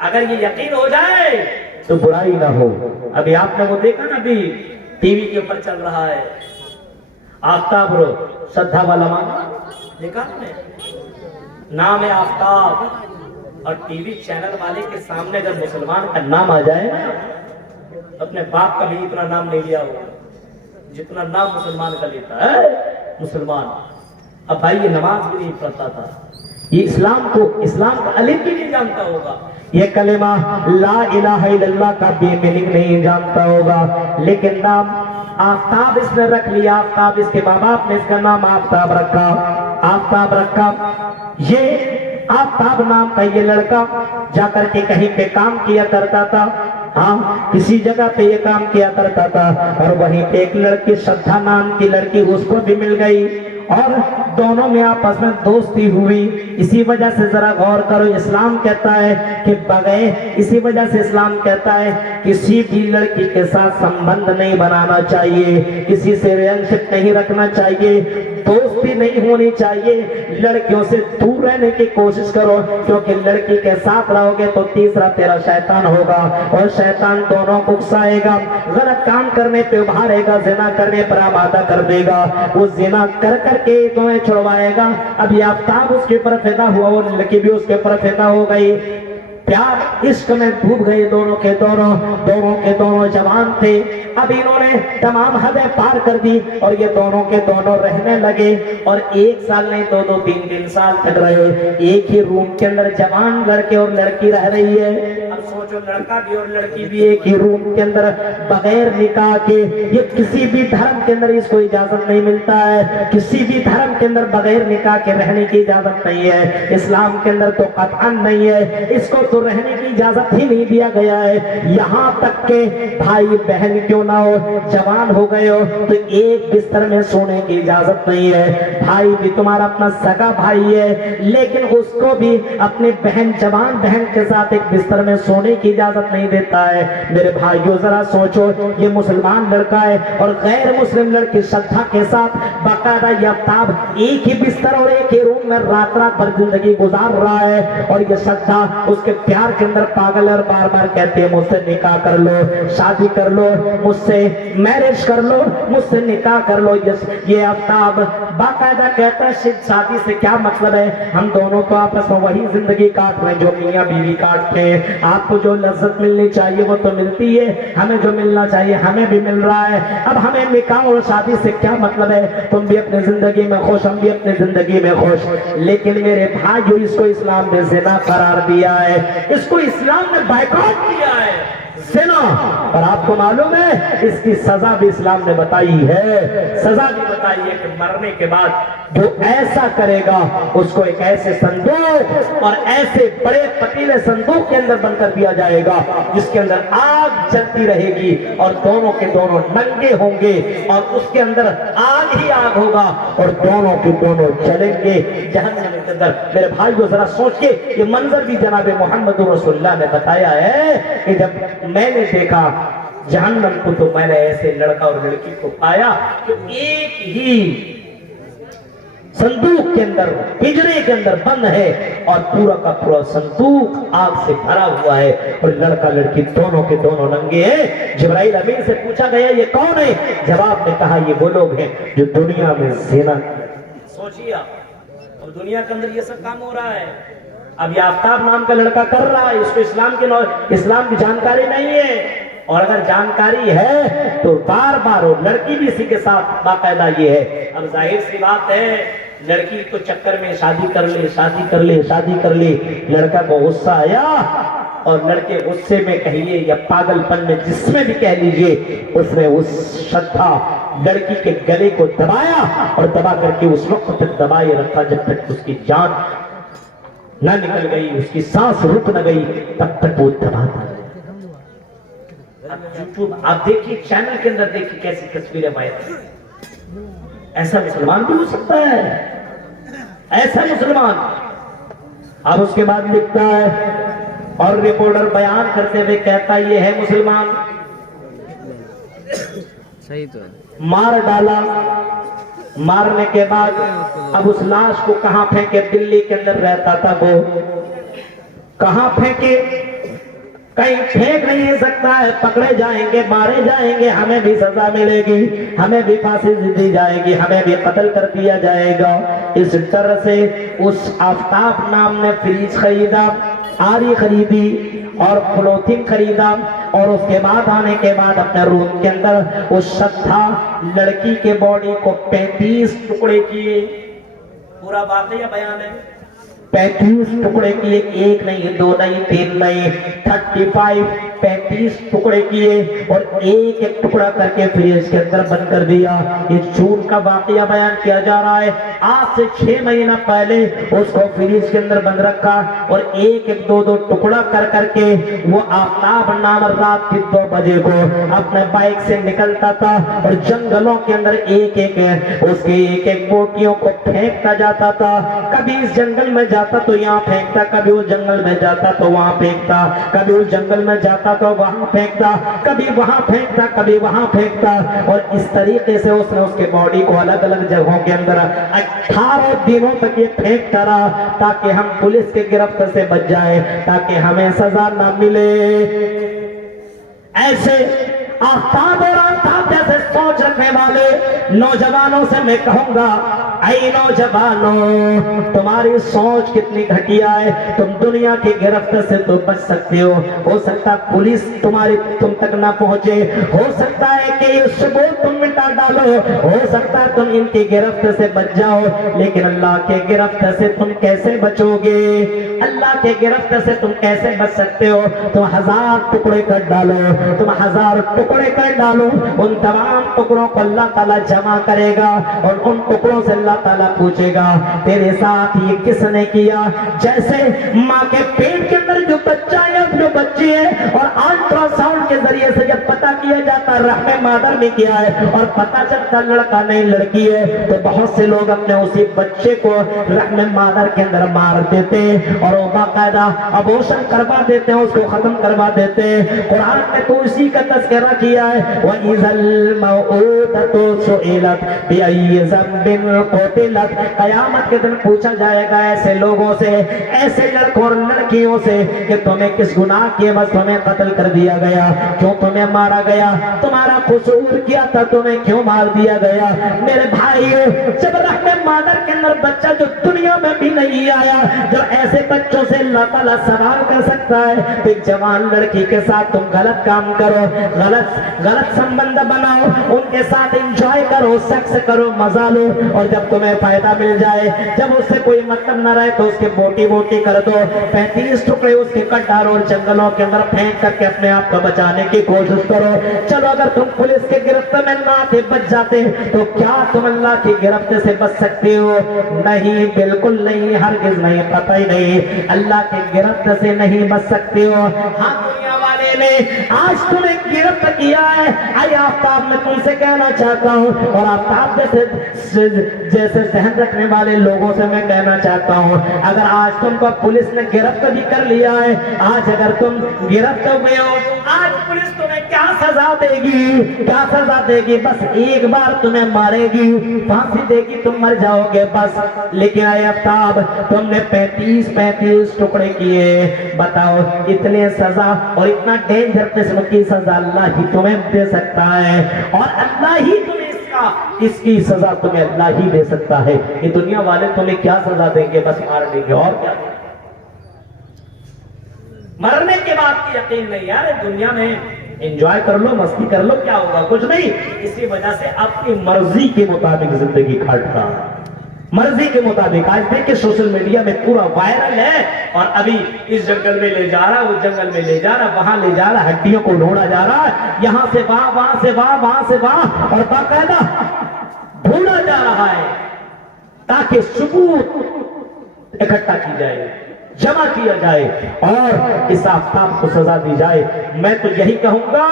اگر یہ یقین ہو جائے تو برائی نہ ہو. ابھی آپ نے وہ دیکھا نا، ابھی ٹی وی کے اوپر چل رہا ہے آفتاب رو شدھا والا مانا، دیکھا آپ نے؟ نام ہے آفتاب، اور ٹی وی چینل والے کے سامنے اگر مسلمان کا نام آ جائے نا، اپنے باپ کا بھی اتنا نام نہیں لیا ہوگا جتنا نام مسلمان کا لیتا ہے مسلمان. اب بھائی یہ نماز بھی نہیں پڑھتا تھا، یہ اسلام کا الف بھی نہیں جانتا ہوگا، یہ کلمہ لا الہ الا اللہ کا بھی میننگ نہیں جانتا ہوگا، لیکن نام آفتاب اس نے رکھ لیا. آفتاب، اس کے ماں باپ نے اس کا نام آفتاب رکھا. آفتاب رکھا. یہ آفتاب نام کا یہ لڑکا جا کر کے کہیں پہ کام کیا کرتا تھا، ہاں کسی جگہ پہ یہ کام کیا کرتا تھا، اور وہیں پہ ایک لڑکی شدھا نام کی لڑکی اس کو بھی مل گئی اور دونوں میں آپس میں دوستی ہوئی. اسی وجہ سے ذرا غور کرو، اسلام کہتا ہے کہ بغیر، اسی وجہ سے اسلام کہتا ہے کسی بھی لڑکی کے ساتھ سمبند نہیں بنانا چاہیے، کسی سے ریلیشن نہیں رکھنا چاہیے، دوستی نہیں ہونی چاہیے، لڑکیوں سے دور رہنے کی کوشش کرو، کیونکہ لڑکی کے ساتھ رہو گے تو تیسرا تیرا شیطان ہوگا، اور شیطان دونوں کو اکسائے گا، غلط کام کرنے پہ ابھارے گا، زنا کرنے پر آمادہ کر دے گا، وہ زنا کر کر کے تمہیں چھڑوائے گا. اب یہ آفتاب اس کے اوپر فدا ہوا اور لڑکی بھی اس کے اوپر فدا ہو گئی. پیار عشق میں ڈوب گئے دونوں کے دونوں جوان تھے. اب انہوں نے تمام حدیں پار کر دی اور یہ دونوں کے دونوں رہنے لگے، اور ایک سال نہیں دو تین سال تک رہے ایک ہی روم کے اندر. جوان لڑکے اور لڑکی رہ رہی ہے. اب سوچو، لڑکا بھی اور لڑکی بھی ایک ہی روم کے اندر بغیر نکاح کے. یہ کسی بھی دھرم کے اندر اس کو اجازت نہیں ملتا ہے، کسی بھی دھرم کے اندر بغیر نکاح کے رہنے کی اجازت نہیں ہے. اسلام کے اندر تو قطعاً نہیں ہے، اس کو تو رہنے کی اجازت ہی نہیں دیا گیا ہے. یہاں تک کہ بھائی بہن کیوں نہ ہو، جوان ہو گئے ہو تو ایک بستر میں سونے کی اجازت نہیں ہے. بھائی بھی تمہارا اپنا سگا بھائی ہے، لیکن اس کو بھی اپنی بہن، جوان بہن کے ساتھ ایک بستر میں سونے کی اجازت نہیں دیتا ہے. میرے بھائیو ذرا سوچو، یہ مسلمان لڑکا ہے اور غیر مسلم لڑکی شدھا کے ساتھ باقاعدہ یہ آفتاب ایک ہی بستر اور ایک ہی روم میں رات بھر زندگی گزار رہا ہے. اور یہ شدھا اس کے پیار کے اندر پاگل ہے اور بار بار کہتے ہیں مجھ سے نکاح کر لو، شادی کر لو، مجھ سے میرج کر لو، مجھ سے نکاح کر لو. یہ آفتاب باقاعدہ کہتا ہے شادی سے کیا مطلب ہے، ہم دونوں تو آپس میں وہی زندگی کاٹ رہے ہیں جو میاں بیوی کاٹتے ہیں. آپ کو جو لذت ملنی چاہیے وہ تو ملتی ہے، ہمیں جو ملنا چاہیے ہمیں بھی مل رہا ہے. اب ہمیں نکاح اور شادی سے کیا مطلب ہے، تم بھی اپنی زندگی میں خوش، ہم بھی اپنی زندگی میں خوش. لیکن میرے بھائیو اس کو اسلام نے زنا قرار دیا ہے، اس کو اسلام نے بائیکاٹ کیا ہے زنا. اور آپ کو معلوم ہے اس کی سزا بھی اسلام نے بتائی ہے، سزا بھی بتائی ہے کہ مرنے کے بعد جو ایسا کرے گا اس کو ایک ایسے صندوق اور ایسے بڑے پتیلے صندوق کے اندر بند کر دیا جائے گا جس کے اندر آگ جلتی رہے گی اور دونوں کے دونوں ننگے ہوں گے اور اس کے اندر آگ ہی آگ ہوگا اور دونوں کے دونوں جلیں گے جہنم کے اندر. میرے بھائیو ذرا سوچ کے یہ منظر بھی جناب محمد رسول اللہ نے بتایا ہے کہ جب میں نے دیکھا جہنم کو تو میں نے ایسے لڑکا اور لڑکی کو پایا کہ ایک ہی صندوق کے اندر، پنجرے کے اندر بند ہے اور پورا کا پورا صندوق آگ سے بھرا ہوا ہے اور لڑکا لڑکی دونوں کے دونوں ننگے ہیں. جبرائیل امین سے پوچھا گیا یہ کون ہے، جواب میں کہا یہ وہ لوگ ہیں جو دنیا میں زنا. سوچیے اور دنیا کے اندر یہ سب کام ہو رہا ہے. اب یہ آفتاب نام کا لڑکا کر رہا ہے، اس کو اسلام کی جانکاری نہیں ہے. اور اگر جانکاری ہے تو بار بار وہ لڑکی بھی اسی کے ساتھ باقاعدہ یہ ہے. اب ظاہر سی بات ہے لڑکی تو چکر میں شادی کر لی. لڑکا کو غصہ آیا اور لڑکے غصے میں کہیے یا پاگل پن میں جس میں بھی کہہ لیجئے اس نے اس شدھا لڑکی کے گلے کو دبایا اور دبا کر کے اس وقت تک دبائے رکھا جب تک اس کی جان نہ نکل گئی, اس کی سانس رک نہ گئی, تب تک وہ دباتا. یوٹیوب آپ دیکھیے, چینل کے اندر دیکھیے کیسی تصویریں آئی. ایسا مسلمان بھی ہو سکتا ہے, ایسا مسلمان. اب اس کے بعد لکھتا ہے اور رپورٹر بیان کرتے ہوئے کہتا یہ ہے مسلمان, صحیح تو مار ڈالا. مارنے کے بعد اب اس لاش کو کہاں پھینکے؟ دلی کے اندر رہتا تھا وہ, کہاں پھینکے؟ کہیں پھینک نہیں سکتا ہے. پکڑے جائیں گے, مارے جائیں گے, ہمیں بھی سزا ملے گی, ہمیں بھی پھانسی دی جائے گی, ہمیں بھی قتل کر دیا جائے گا. اس طرح سے اس آفتاب نام نے فریج خریدا, آری خریدی اور پلوتھین خریدا, اور اس کے بعد آنے کے بعد اپنے روم کے اندر اس شدھا لڑکی کے باڈی کو 35 ٹکڑے کیے. پورا واقعہ بیان ہے. 35 ٹکڑے کیے, ایک نہیں, دو نہیں, تین نہیں, 35 ٹکڑے کیے اور ایک ایک ٹکڑا کر کے فریج کے اندر بند کر دیا. یہ جون کا واقعہ بیان کیا جا رہا ہے. آج سے 6 مہینہ پہلے اس کو فریج کے اندر بند رکھا اور ایک ایک دو ٹکڑا کر کر کے وہ آفتاب نام رات کے 2 بجے کو اپنے بائک سے نکلتا تھا اور جنگلوں کے اندر ایک ایک بوٹیوں کو پھینکتا جاتا تھا. کبھی اس جنگل میں جاتا تو یہاں پھینکتا, کبھی اس جنگل میں جاتا تو وہاں پھینکتا, کبھی اس جنگل میں جاتا تو وہاں پھینکتا, کبھی وہاں پھینکتا, کبھی وہاں پھینکتا. اور اس طریقے سے اس نے اس کے باڈی کو الگ الگ جگہوں کے اندر 18 دنوں تک یہ پھینکتا رہا تاکہ ہم پولیس کے گرفت سے بچ جائے, تاکہ ہمیں سزا نہ ملے. ایسے آفتاب اور آفتاب جیسے سوچ رکھنے والے نوجوانوں سے میں کہوں گا, اے نوجوانوں, تمہاری سوچ کتنی گھٹیا ہے. تم دنیا کی گرفت سے تو بچ سکتے ہو سکتا پولیس تم تک نہ پہنچے, ہو سکتا ہے کہ یہ ثبوت تم مٹا ڈالو, ہو سکتا ہے تم ان کی گرفت سے بچ جاؤ, لیکن اللہ کے گرفت سے تم کیسے بچو گے؟ اللہ کے گرفت سے تم کیسے بچ سکتے ہو؟ تم 1000 ٹکڑے کر ڈالو, تم 1000 ٹکڑے کر ڈالو, ان تمام ٹکڑوں کو اللہ تعالیٰ جمع کرے گا اور ان ٹکڑوں سے اللہ تعالیٰ پوچھے گا تیرے ساتھ یہ کس نے کیا؟ جیسے ماں کے پیٹ کے اندر جو بچہ یا جو بچی ہے اور الٹرا ساؤنڈ کے ذریعے سے جب پتہ کیا جاتا رحم مادر میں کیا ہے اور پتہ چلتا لڑکا نہیں لڑکی ہے, تو بہت سے لوگ اپنے اسی بچے کو رحم مادر کے اندر مار دیتے ہیں اور وہ باقاعدہ ابورشن کروا دیتے ہیں, اس کو ختم کروا دیتے ہیں. قرآن میں تو اسی کا تذکرہ کیا ہے, وَإِذَا الْمَوْءُودَةُ سُئِلَتْ بِأَيِّ ذَنبٍ قُتِلَتْ. قیامت کے دن پوچھا جائے گا ایسے لوگوں سے, ایسے لڑکوں اور لڑکیوں سے کہ تمہیں کس گناہ کی بس تمہیں قتل کر دیا گیا, کیوں تمہیں مارا گیا, تمہارا قصور کیا تھا, تمہیں کیوں مار دیا گیا؟ میرے بھائیو, جب رحم مادر کے اندر بچہ جو دنیا میں بھی نہیں آیا, جو ایسے بچوں سے اللہ تعالیٰ سوال کر سکتا ہے, تو ایک جوان لڑکی کے ساتھ تم غلط کام کرو, غلط سمبند بناؤ, ان کے ساتھ انجوائے کرو, سیکس کرو, مزہ لو, اور جب تمہیں فائدہ مل جائے, جب اس سے کوئی مطلب نہ رہے تو اس کے بوٹی کر دو, 35 ٹکڑے اس کے کٹ ڈالو اور جنگلوں کے اندر پھینک کر کے اپنے آپ کو بچانے کی کوشش کرو. چلو اگر تم پولیس کے گرفت میں نہ آتے, بچ جاتے, تو کیا تم اللہ کی گرفت سے بچ سکتے ہو؟ نہیں, بالکل نہیں, ہرگز نہیں, قطعی نہیں, اللہ کی گرفت سے نہیں بچ سکتے ہو. ہاں, دنیا والے نے آج تمہیں گرفت کیا ہے, اے آفتاب میں تم سے کہنا چاہتا ہوں, اور آفتاب جیسے ذہن رکھنے والے لوگوں سے میں کہنا چاہتا ہوں, اگر آج تم کو پولیس نے گرفت بھی کر لیا ہے, آج اگر تم گرفت ہوئے ہو, آج پولیس تمہیں کیا سزا دے گی؟ کیا سزا دے گی؟ بس ایک بار تمہیں مارے گی, پھانسی دے گی, تم مر جاؤ گے بس. لیکن اے آفتاب, تم نے 35 ٹکڑے کیے, بتاؤ اتنے سزا اور اتنا ڈینجر قسم کی سزا اللہ ہی تمہیں دے سکتا ہے, اور اللہ ہی تمہیں اس کی سزا تمہیں اللہ ہی دے سکتا ہے. یہ دنیا والے تمہیں کیا سزا دیں گے؟ بس مار دیں گے, اور کیا. مرنے کے بعد کی یقین نہیں یار, دنیا میں انجوائے کر لو، مستی کر لو، کیا ہوگا؟ کچھ نہیں. اسی وجہ سے اپنی مرضی کے مطابق زندگی کاٹنا، مرضی کے مطابق. آج دیکھیں سوشل میڈیا میں پورا وائرل ہے، اور ابھی اس جنگل میں لے جا رہا، اس جنگل میں لے جا رہا، وہاں لے جا رہا، ہڈیوں کو ڈھونڈا جا رہا ہے، یہاں سے وہاں، وہاں سے وہاں، وہاں سے وہاں، اور باقاعدہ ڈھونڈا جا رہا ہے تاکہ ثبوت اکٹھا کی جائے، جمع کیا جائے، اور اس آفتاب کو سزا دی جائے. میں تو یہی کہوں گا،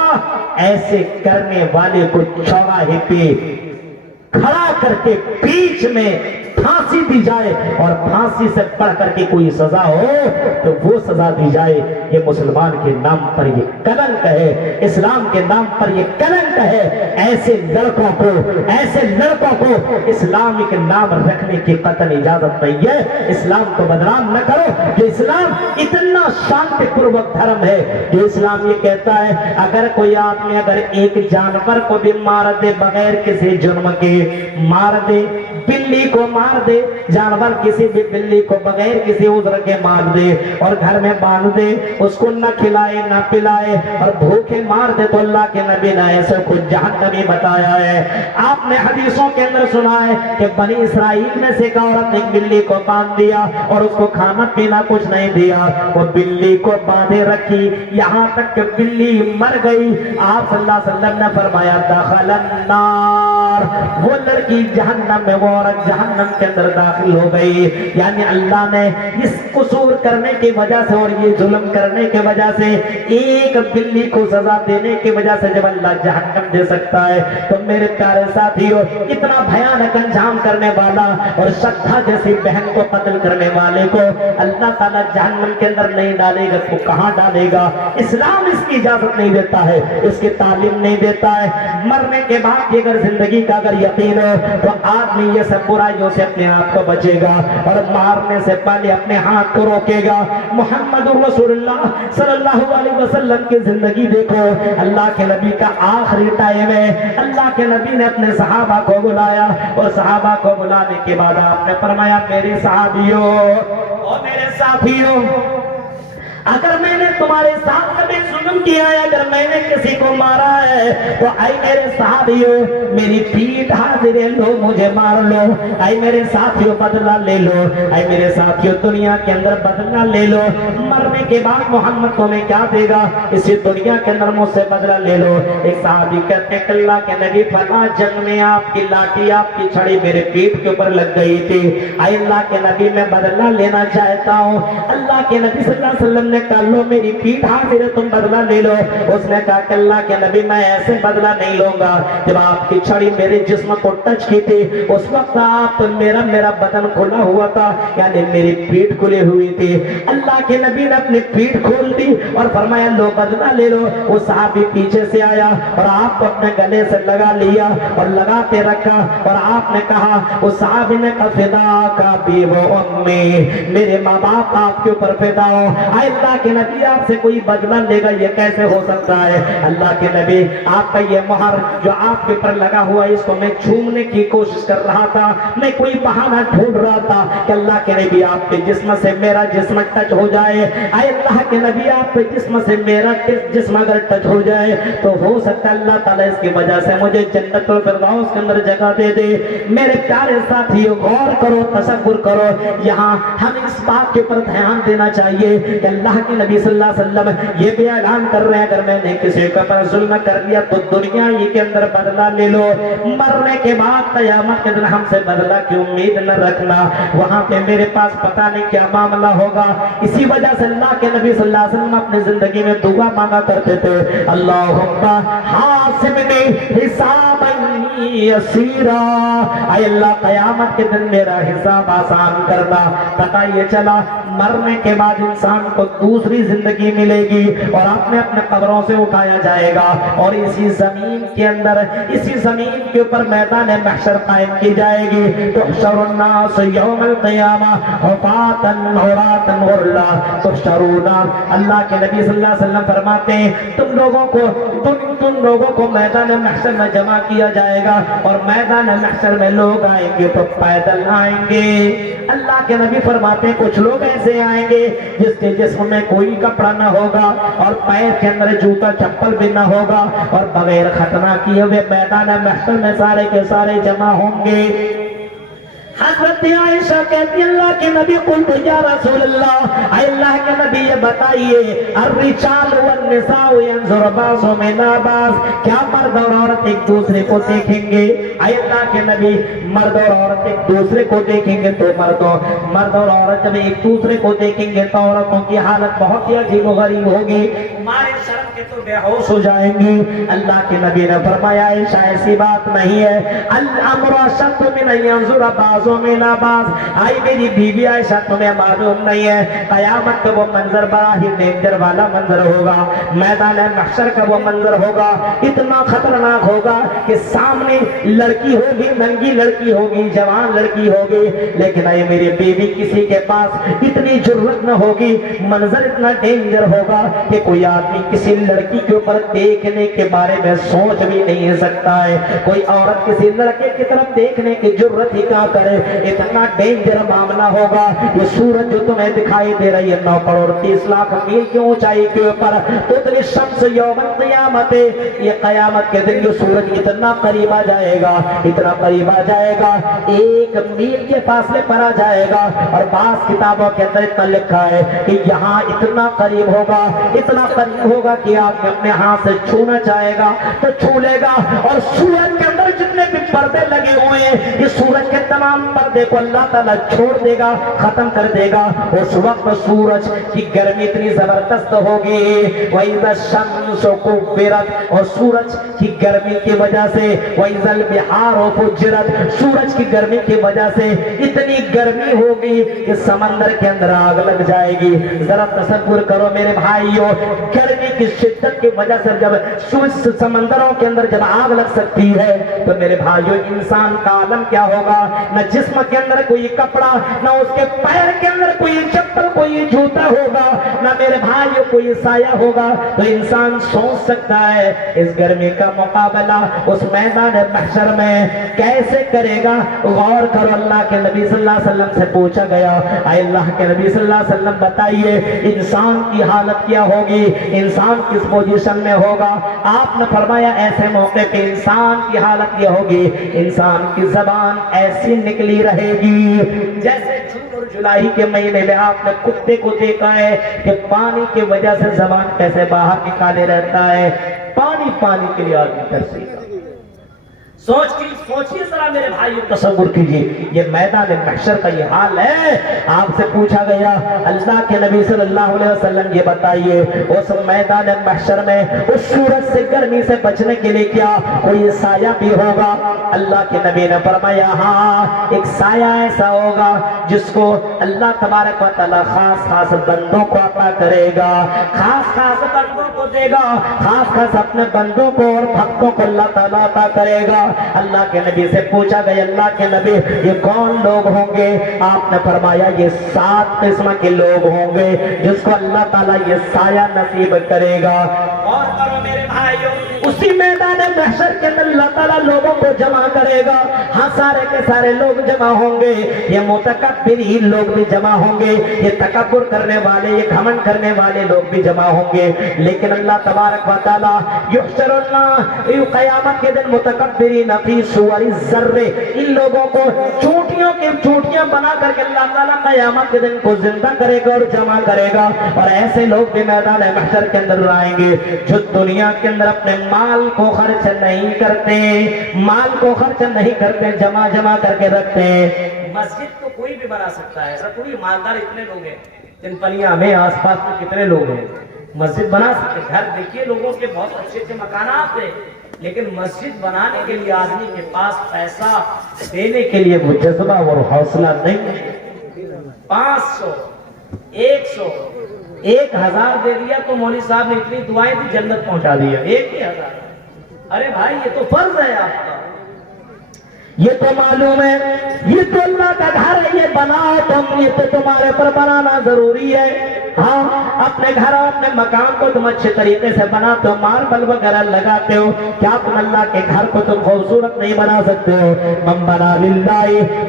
ایسے کرنے والے کو چوراہے پہ کھڑا کر کے بیچ میں پھانسی دی جائے، اور پھانسی سے بڑھ کر کے کوئی سزا ہو تو وہ سزا دی جائے. یہ مسلمان کے نام پر یہ کلنک ہے، اسلام کے نام پر یہ کلنک ہے. ایسے لڑکوں کو اسلامک نام رکھنے کی قطعاً اجازت نہیں ہے. اسلام کو بدنام نہ کرو. جو اسلام اتنا شانتی پوروک دھرم ہے، جو اسلام یہ کہتا ہے اگر کوئی آدمی اگر ایک جانور کو بھی مار دے بغیر کسی جرم کے، مار دے، بلی کو مار دے، جانور کسی بھی بلی کو بغیر کسی عذر کے مار دے اور گھر میں باندھ دے، اس کو نہ کھلائے نہ پلائے اور بھوکے مار دے، تو اللہ کے نبی نے ایسے کچھ جہنمی بتایا ہے. آپ نے حدیثوں کے اندر سنا ہے کہ بنی اسرائیل میں سے ایک عورت نے بلی کو باندھ دیا اور اس کو کھانا پینا کچھ نہیں دیا، وہ بلی کو باندھے رکھی یہاں تک کہ بلی مر گئی. آپ صلی اللہ علیہ وسلم نے فرمایا دخل النار، وہ لڑکی جہنم میں، وہ عورت جہنم کے اندر داخل ہو گئی. یعنی اللہ نے اس قصور کرنے کی وجہ سے اور یہ ظلم کرنے کی وجہ سے، ایک بلی کو سزا دینے کی وجہ سے جب اللہ جہنم دے سکتا ہے، تو میرے پیارے ساتھیوں، اتنا بھیانک انجام کرنے والا اور شدھا جیسی بہن کو قتل کرنے والے کو اللہ تعالیٰ جہنم کے اندر نہیں ڈالے گا تو کہاں ڈالے گا؟ اسلام اس کی اجازت نہیں دیتا ہے، اس کی تعلیم نہیں دیتا ہے. مرنے کے بعد اگر زندگی کا اگر یقین ہو تو آدمی یہ سب برائیوں سے اپنے آپ کو بچے گا اور مارنے سے پہلے اپنے ہاتھ کو روکے گا. محمد رسول اللہ صلی اللہ علیہ وسلم کی زندگی دیکھو، اللہ کے نبی کا آخری ٹائم ہے. اللہ کے نبی نے اپنے صحابہ کو بلایا اور صحابہ کو بلانے کے بعد آپ نے فرمایا میرے صحابیوں اور میرے ساتھیوں، اگر میں نے تمہارے ساتھ کبھی ظلم کیا ہے، اگر میں نے کسی کو مارا ہے تو اے میرے صحابیوں میری پیٹھ حاضر لو، مجھے مار لو. اے میرے ساتھیوں بدلہ لے لو، اے میرے ساتھیوں دنیا کے اندر بدلہ لے لو. مرنے کے بعد محمد تمہیں کیا دے گا؟ اسی دنیا کے اندر مجھ سے بدلہ لے لو. ایک صحابی کہتے ہیں کہ اللہ کے نبی فلاں جنگ میں آپ کی لاٹھی، آپ کی چھڑی میرے پیٹھ کے اوپر لگ گئی تھی. اے اللہ کے نبی میں بدلہ لینا چاہتا ہوں. اللہ کے نبی صلی اللہ علیہ وسلم نے کہا لو میری پیٹھ حاضر ہے، تم بدلہ لے لو. اس نے کہا کہ اللہ کے نبی میں ایسے بدلہ نہیں لوں گا. جب آپ کی چھڑی میرے جسم کو ٹچ کی تھی اس وقت آپ میرا بدن کھلا ہوا تھا، یعنی میری پیٹھ کھلی ہوئی تھی. اللہ کے نبی نے اپنی پیٹھ کھول دی اور فرمایا لو بدلہ لے لو. وہ صحابی پیچھے سے آیا اور آپ کو اپنے گلے سے لگا لیا اور لگاتے رکھا اور آپ نے کہا، اس صحابی نے کہا فدا کا بی و امی، میرے ماں باپ آپ کے اوپر فدا ہو. اللہ کے نبی آپ سے کوئی بدلہ لے گا یہ کیسے ہو سکتا ہے؟ اللہ کے نبی آپ کا یہ مہر جو آپ کے پر لگا ہوا ہے اس کو میں چھومنے کی کوشش کر رہا تھا، میں کوئی بہانہ ڈھونڈ رہا تھا کہ اللہ کے نبی آپ کے جسم سے میرا جسم ٹچ ہو جائے. اے اللہ کے نبی آپ کے جسم سے میرا جسم اگر ٹچ ہو جائے تو ہو سکتا ہے اللہ تعالیٰ اس کی وجہ سے مجھے جنت الفردوس کے اندر جگہ دے دے. میرے پیارے ساتھیوں غور کرو، تصور کرو، یہاں ہمیں اس بات کے اوپر دھیان دینا چاہیے کہ اللہ کے نبی صلی اللہ علیہ وسلم یہ بھی اعلان کر رہے ہیں اگر میں نے کسی کے پر ظلم کر دیا تو دنیا ہی کے اندر بدلہ لے لو. مرنے کے بعد قیامت کے دن ہم سے بدلہ کی امید نہ رکھنا، وہاں پہ میرے پاس پتہ نہیں کیا معاملہ ہوگا. اسی وجہ سے اللہ کے نبی صلی اللہ علیہ وسلم اپنی زندگی میں دعا مانگا کرتے تھے، اللہم حاسبنی حسابا یسیرا، اے اللہ قیامت کے دن میرا حساب آسان کرنا. پتہ یہ چلا مرنے کے بعد انسان کو دوسری زندگی ملے گی اور اپنے قبروں سے اٹھایا جائے گا اور اسی زمین کے اندر، اسی زمین کے اوپر میدان محشر قائم کی جائے گی. تحشر الناس یوم القیامہ حفاۃ عراۃ غرلا تحشرون. اللہ کے نبی صلی اللہ علیہ وسلم فرماتے ہیں تم لوگوں کو تم لوگوں کو میدان محشر میں جمع کیا جائے گا اور میدان محشر میں لوگ آئیں گے تو پیدل آئیں گے. اللہ کے نبی فرماتے ہیں کچھ لوگ ایسے آئیں گے جس کے جسم میں کوئی کپڑا نہ ہوگا اور پیر کے اندر جوتا چپل بھی نہ ہوگا اور بغیر ختنہ کیے ہوئے میدان محشر میں سارے کے سارے جمع ہوں گے. حضرت عائشہ کہتی اللہ کے نبی قلت یا رسول اللہ، اے اللہ کے نبی یہ بتائیے الرجال والنساء ينظر بعضهم الى بعض، کیا مرد اور عورت ایک دوسرے کو دیکھیں گے؟ اے اللہ کے نبی مرد اور عورت ایک دوسرے کو دیکھیں گے تو مرد اور عورت جب ایک دوسرے کو دیکھیں گے تو عورتوں کی حالت بہت ہی عجیب و غریب ہوگی، مارے شرم کے تو بے ہوش ہو جائیں گی. اللہ کے نبی نے فرمایا عائشہ ایسی بات نہیں ہے، الامر اشد من ان ينظر بعض مینا باز. آئی میری بیوی عائشہ تمہیں معلوم نہیں ہے قیامت کا وہ منظر بڑا ہی ڈینجر والا منظر ہوگا، میدان محشر کا وہ منظر ہوگا اتنا خطرناک ہوگا کہ سامنے لڑکی ہوگی، ننگی لڑکی ہوگی، جوان لڑکی ہوگی، لیکن آئی میری بیوی کسی کے پاس اتنی جرت نہ ہوگی، منظر اتنا ڈینجر ہوگا کہ کوئی آدمی کسی لڑکی کے اوپر دیکھنے کے بارے میں سوچ بھی نہیں سکتا ہے، کوئی عورت کسی لڑکے کی طرف دیکھنے کی جرت ہی کیا کرے، اتنا ڈینجر معاملہ ہوگا. یہ سورج جو تمہیں دکھائی دے رہی ہے 9 کروڑ 30 لاکھ میل کی اونچائی کے اوپر، تدری الشمس یوم القیامت، یہ قیامت کے دن یہ سورج اتنا قریب آ جائے گا، اتنا قریب آ جائے گا 1 میل کے فاصلے پر آ جائے گا. اور بعض کتابوں کے اندر اتنا لکھا ہے کہ یہاں اتنا قریب ہوگا، اتنا قریب ہوگا کہ آپ اپنے ہاتھ سے چھونا چاہے گا تو چھو لے گا. اور سورج کے اندر جتنے بھی پردے لگے ہوئے ہیں یہ سورج کے تمام پردے کو اللہ تعالیٰ چھوڑ دے گا، ختم کر دے گا. اس وقت سورج کی گرمی اتنی زبردست ہوگی، وَإِذَا الشَّمْسُ كُوِّرَتْ، اور سورج کی گرمی کی وجہ سے وَإِذَا الْبِحَارُ فُجِّرَتْ، سورج کی گرمی کی وجہ سے اتنی گرمی ہوگی کہ سمندر کے اندر آگ لگ جائے گی. ذرا تصور کرو میرے بھائیوں، گرمی کی شدت کی وجہ سے جب سمندروں کے اندر جب آگ لگ سکتی ہے تو میرے بھائیوں انسان کا عالم کیا ہوگا؟ نہ جسم کے اندر کوئی کپڑا، نہ اس کے پیر کے اندر کوئی چپل کوئی جوتا ہوگا، نہ میرے بھائیوں کوئی سایہ ہوگا. تو انسان سوچ سکتا ہے اس گرمی کا مقابلہ اس میدان محشر میں کیسے کرے گا. غور کرو، اللہ کے نبی صلی اللہ علیہ وسلم سے پوچھا گیا اے اللہ کے نبی صلی اللہ علیہ وسلم بتائیے انسان کی حالت کیا ہوگی، انسان کس پوزیشن میں ہوگا؟ آپ نے فرمایا ایسے موقع پہ انسان کی حالت یہ ہوگی، انسان کی زبان ایسی نکلی رہے گی جیسے جون اور جولائی کے مہینے میں آپ نے کتے کو دیکھا ہے کہ پانی کی وجہ سے زبان کیسے باہر نکالے رہتا ہے. پانی کے لیے آدمی ترسے گا. سوچیے ذرا میرے بھائیو، تصور کیجئے یہ میدان محشر کا یہ حال ہے. آپ سے پوچھا گیا اللہ کے نبی صلی اللہ علیہ وسلم یہ بتائیے اس میدان محشر میں اس سورج سے گرمی سے بچنے کے لیے کیا کوئی سایہ بھی ہوگا؟ اللہ کے نبی نے فرمایا ہاں، ایک سایہ ایسا ہوگا جس کو اللہ تبارک و تعالی خاص بندوں کو عطا کرے گا، خاص بندوں کو دے گا، خاص اپنے بندوں کو اور بھکتوں کو اللہ تعالیٰ عطا کرے گا. اللہ کے نبی سے پوچھا گیا اللہ کے نبی یہ کون لوگ ہوں گے؟ آپ نے فرمایا یہ 7 قسم کے لوگ ہوں گے جس کو اللہ تعالیٰ یہ سایہ نصیب کرے گا. اور کرو میرے بھائیوں، اسی میدان محشر کے اندر اللہ تعالیٰ لوگوں کو جمع کرے گا. ہاں سارے کے سارے لوگ جمع ہوں گے، یہ متکبرین لوگ بھی جمع ہوں گے، یہ تکبر کرنے والے، یہ گھمنڈ کرنے والے لوگ بھی جمع ہوں گے. لیکن اللہ تبارک و تعالیٰ یحشر اللہ، قیامت کے دن متکبرین فی صور الذر، ان لوگوں کو چونٹیاں بنا کر کے اللہ تعالیٰ قیامت کے دن کو زندہ کرے گا اور جمع کرے گا. اور ایسے لوگ بھی میدان محشر کے اندر لائیں گے جو دنیا کے اندر اپنے مال کو خرچ نہیں کرتے، جمع کر کے رکھتے ہیں. مسجد تو کوئی بھی بنا سکتا ہے، ایسا کوئی مالدار اتنے لوگ ہیں تنپلیا میں آس پاس میں کتنے لوگ ہیں مسجد بنا سکتے. گھر دیکھیے لوگوں کے بہت اچھے مکانات ہیں، لیکن مسجد بنانے کے لیے آدمی کے پاس پیسہ دینے کے لیے وہ جذبہ اور حوصلہ نہیں ہے. 500 100 1000 دے دیا تو مولوی صاحب نے اتنی دعائیں دی جنت پہنچا دیا. 1000 ارے بھائی یہ تو فرض ہے آپ کا. یہ تو معلوم ہے یہ تو اللہ کا گھر ہے، یہ بناؤ تم، یہ تو تمہارے پر بنانا ضروری ہے۔ ہاں اپنے گھر اور اپنے مکان کو تم اچھے طریقے سے بناتے ہو، ماربل وغیرہ لگاتے ہو، کیا تم اللہ کے گھر کو تم خوبصورت نہیں بنا سکتے ہو؟ من بنا للہ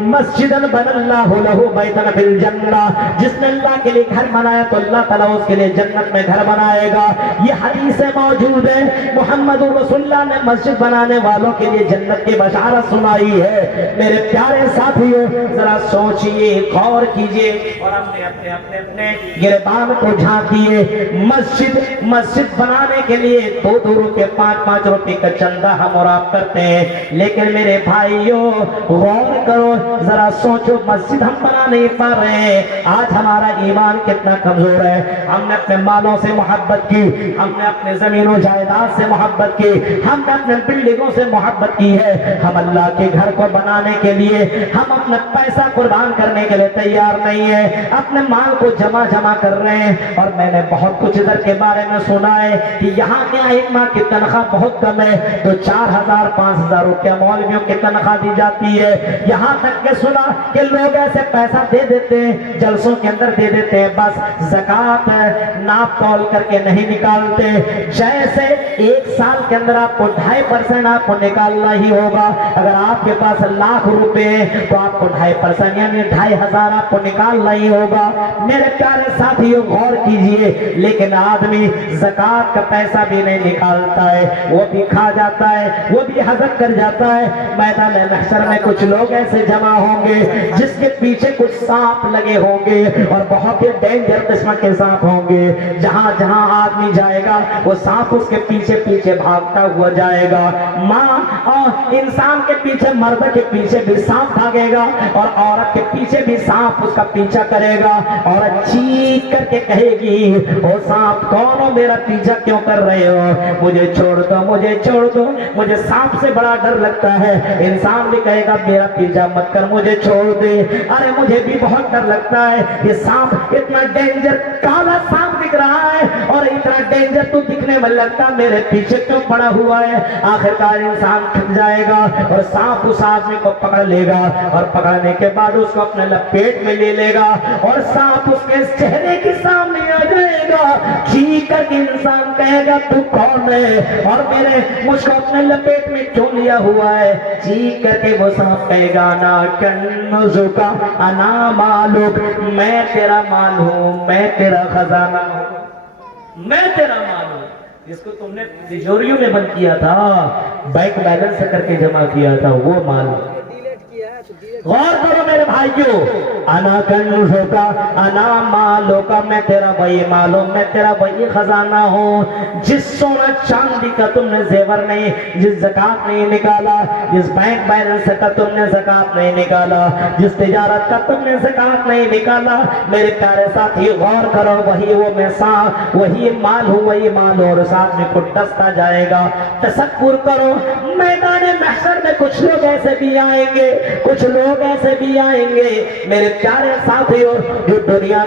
مسجدا بنى اللہ لہ بیتا فی الجنہ، جس نے اللہ کے لیے گھر بنایا تو اللہ تعالیٰ اس کے لیے جنت میں گھر بنائے گا۔ یہ حدیث موجود ہے، محمد رسول اللہ نے مسجد بنانے والوں کے لیے جنت کی بشارت سنائی ہے۔ میرے پیارے ساتھیوں ذرا سوچئے، غور کیجئے اور اپنے گریبان کو جھانکیے۔ مسجد بنانے کے لیے 2-2 روپے 5-5 روپے کا چندہ ہم اور آپ کرتے ہیں، لیکن میرے بھائیوں غور کرو، ذرا سوچو، مسجد ہم بنا نہیں پا رہے ہیں۔ آج ہمارا ایمان کتنا کمزور ہے، ہم نے اپنے مالوں سے محبت کی، ہم نے اپنے زمین و جائیداد سے محبت کی، ہم نے اپنے بلڈنگوں سے محبت کی ہے، ہم اللہ کے گھر کو بنانے کے لیے ہم اپنا پیسہ قربان کرنے کے لیے تیار نہیں ہے، اپنے مال کو جمع کر رہے ہیں۔ اور میں نے بہت کچھ ادھر کے بارے میں سنا ہے کہ یہاں کے ایک ماہ کی تنخواہ بہت کم ہے تو 4,000-5,000 روپیہ مولویوں کی تنخواہ دی جاتی ہے۔ یہاں تک کہ سنا کہ لوگ ایسے پیسہ دے دیتے ہیں، جلسوں کے اندر دے دیتے ہیں، بس زکوٰۃ ناپ تول کر کے نہیں نکالتے، جیسے 1 سال کے اندر آپ کو 2.5% آپ کو نکالنا ہی ہوگا۔ اگر آپ کے پاس لاکھ روپے ہیں تو آپ کو 2.5% یعنی 2,500 آپ کو نکالنا ہی ہوگا۔ میرے پیارے ساتھیوں غور کیجئے، لیکن آدمی زکوٰۃ کا پیسہ بھی نہیں نکالتا ہے، وہ بھی کھا جاتا ہے، وہ بھی ہضم کر جاتا ہے۔ میدان محشر میں کچھ لوگ ایسے جمع ہوں گے جس کے پیچھے کچھ سانپ لگے ہوں گے اور بہت ہی ڈینجر قسم کے سانپ ہوں گے، جہاں جہاں آدمی جائے گا وہ سانپ اس کے پیچھے بھاگتا ہوا جائے گا۔ ماں اور انسان کے پیچھے، مرد کے پیچھے بھی سانپ بھاگے گا اور عورت کے پیچھے بھی سانپ اس کا پیچھا کرے گا، اور چیخ کر کے کہے گی، او سانپ کون ہو، میرا پیچھا کیوں کر رہے ہو، مجھے چھوڑ دو، مجھے چھوڑ دو، مجھے سانپ سے بڑا ڈر لگتا ہے۔ انسان بھی کہے گا میرا پیچھا مت کر، مجھے چھوڑ دے، ارے مجھے بھی بہت ڈر لگتا ہے، یہ سانپ اتنا ڈینجر، کالا سانپ دکھ رہا ہے اور اتنا ڈینجر تو دکھنے میں لگتا میرے پیچھے کیوں پڑا ہوا ہے۔ آخرکار انسان تھک جائے گا اور سانپ اس آدمی کو پکڑ لے گا، اور پکڑنے کے بعد اس کو اپنے لپیٹ میں لے لے گا اور سانپ اس کے چہرے کے سامنے آ جائے گا، چیخ کر کے انسان کہے گا تو کون ہے اور میرے مجھ کو اپنے لپیٹ میں کیوں لیا ہوا ہے؟ چیخ کر کے وہ سانپ کہے گا، انا کنزکا انا مالک، میں تیرا مال ہوں، میں تیرا خزانہ ہوں، میں تیرا مال ہوں، جس کو تم نے تجوریوں میں بند کیا تھا، بینک بیلنس کر کے جمع کیا تھا، وہ مال۔ غور کرو میرے بھائیوں، انا کنزکا انا مالکا، میں تیرا وہی مال ہوں، میں تیرا وہی خزانہ ہوں۔ جس سونا چاندی کا تم نے زیور نہیں، جس زکوٰۃ نہیں نکالا، جس بینک بیلنس کا تم نے زکوٰۃ نہیں نکالا، جس تجارت کا تم نے زکوٰۃ نہیں نکالا، میرے پیارے ساتھی غور کرو، وہی وہ میں وہی مال ہوں، وہی مال ہوں، اور اس آدمی کو ڈستا جائے گا۔ تصور کرو میدان محشر میں کچھ لوگ ایسے بھی آئیں گے، کچھ لوگ ایسے بھی آئیں گے میرے پیارے ساتھیوں، جو دنیا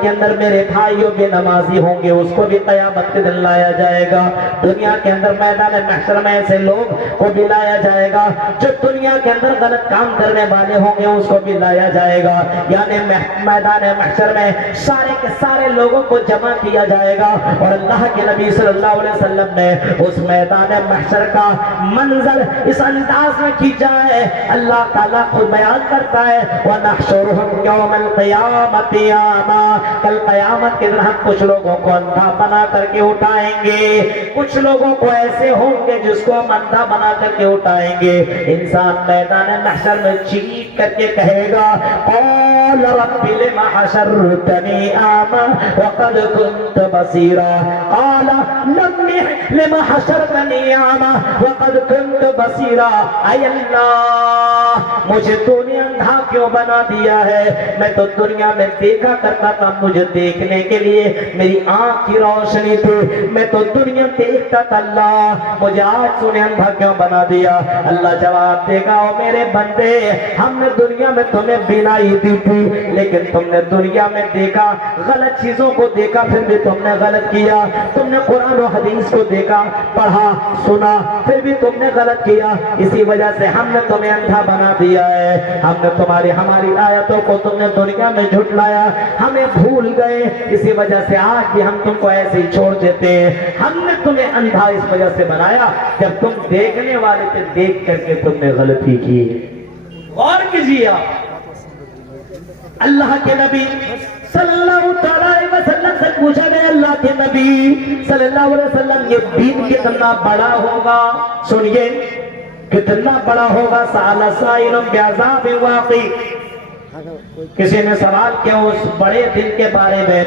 کے اندر میرے بھائیوں بے نمازی ہوں گے، اس کو بھی قیامت کے دن لایا جائے گا۔ دنیا کے اندر میدان محشر میں ایسے لوگ کو بھی لایا جائے گا جو دنیا کے اندر غلط کام کرنے والے ہوں گے، اس کو بھی لایا جائے گا۔ یعنی میدان محشر میں سارے کے سارے لوگوں کو جمع کیا جائے گا، اور اللہ کے نبی صلی اللہ علیہ وسلم نے اس میدان محشر کا منظر اس انداز میں کھینچا ہے۔ اللہ تعالیٰ خود بیان کرتا ہے، وَنَحْشُرُهُمْ يَوْمَ الْقِيَامَةِ أَعْمَىٰ، کل قیامت کے دن ہم کچھ لوگوں کو اندھا بنا کر کے اٹھائیں گے، کچھ لوگوں کو ایسے ہوں گے جس کو ہم اندھا بنا کر کے اٹھائیں گے۔ انسان میدان محشر میں چیخ کر کے کہے گا، قَالَ رَبِّ لِمَ حَشَرْتَنِي أَعْمَىٰ وَقَدْ كُنتُ بَصِيرًا، قَالَ لِمَ حَشَرْتَنِي أَعْمَىٰ وَقَدْ كُنتُ بَصِيرًا، اے اللہ مجھے تو نے اندھا کیوں بنا دیا ہے؟ میں تو دنیا میں دیکھا کرتا تھا، مجھے دیکھنے کے لیے میری آنکھ کی روشنی تھی، میں تو دنیا دیکھتا تھا، اللہ مجھے آج تو نے اندھا کیوں بنا دیا؟ اللہ جواب دے گا، او میرے بندے، ہم نے دنیا میں تمہیں بینائی دی تھی، لیکن تم نے دنیا میں دیکھا، غلط چیزوں کو دیکھا، پھر بھی تم نے غلط کیا، تم نے قرآن و حدیث کو دیکھا، پڑھا، سنا، پھر بھی تم نے غلط کیا، اسی وجہ سے ہم نے تمہیں اندھا بنا دیا ہے، ہم نے ہماری آیتوں کو تم نے دنیا میں جھٹلایا، ہمیں بھول گئے، اسی وجہ سے آج بھی ہم تم کو ایسے ہی چھوڑ دیتے ہیں، ہم نے تمہیں اندھا اس وجہ سے بنایا جب تم دیکھنے والے تھے، دیکھ کر کے تم نے غلطی کی ہے۔ غور کیجیے آپ، اللہ کے نبی صلی اللہ علیہ وسلم سے پوچھا گیا، اللہ کے نبی صلی اللہ علیہ وسلم، یہ دین کتنا بڑا ہوگا؟ سنیے، کتنا بڑا ہوگا؟ سأل سائل بعذاب واقع، کسی نے سوال کیا اس بڑے دن کے بارے میں،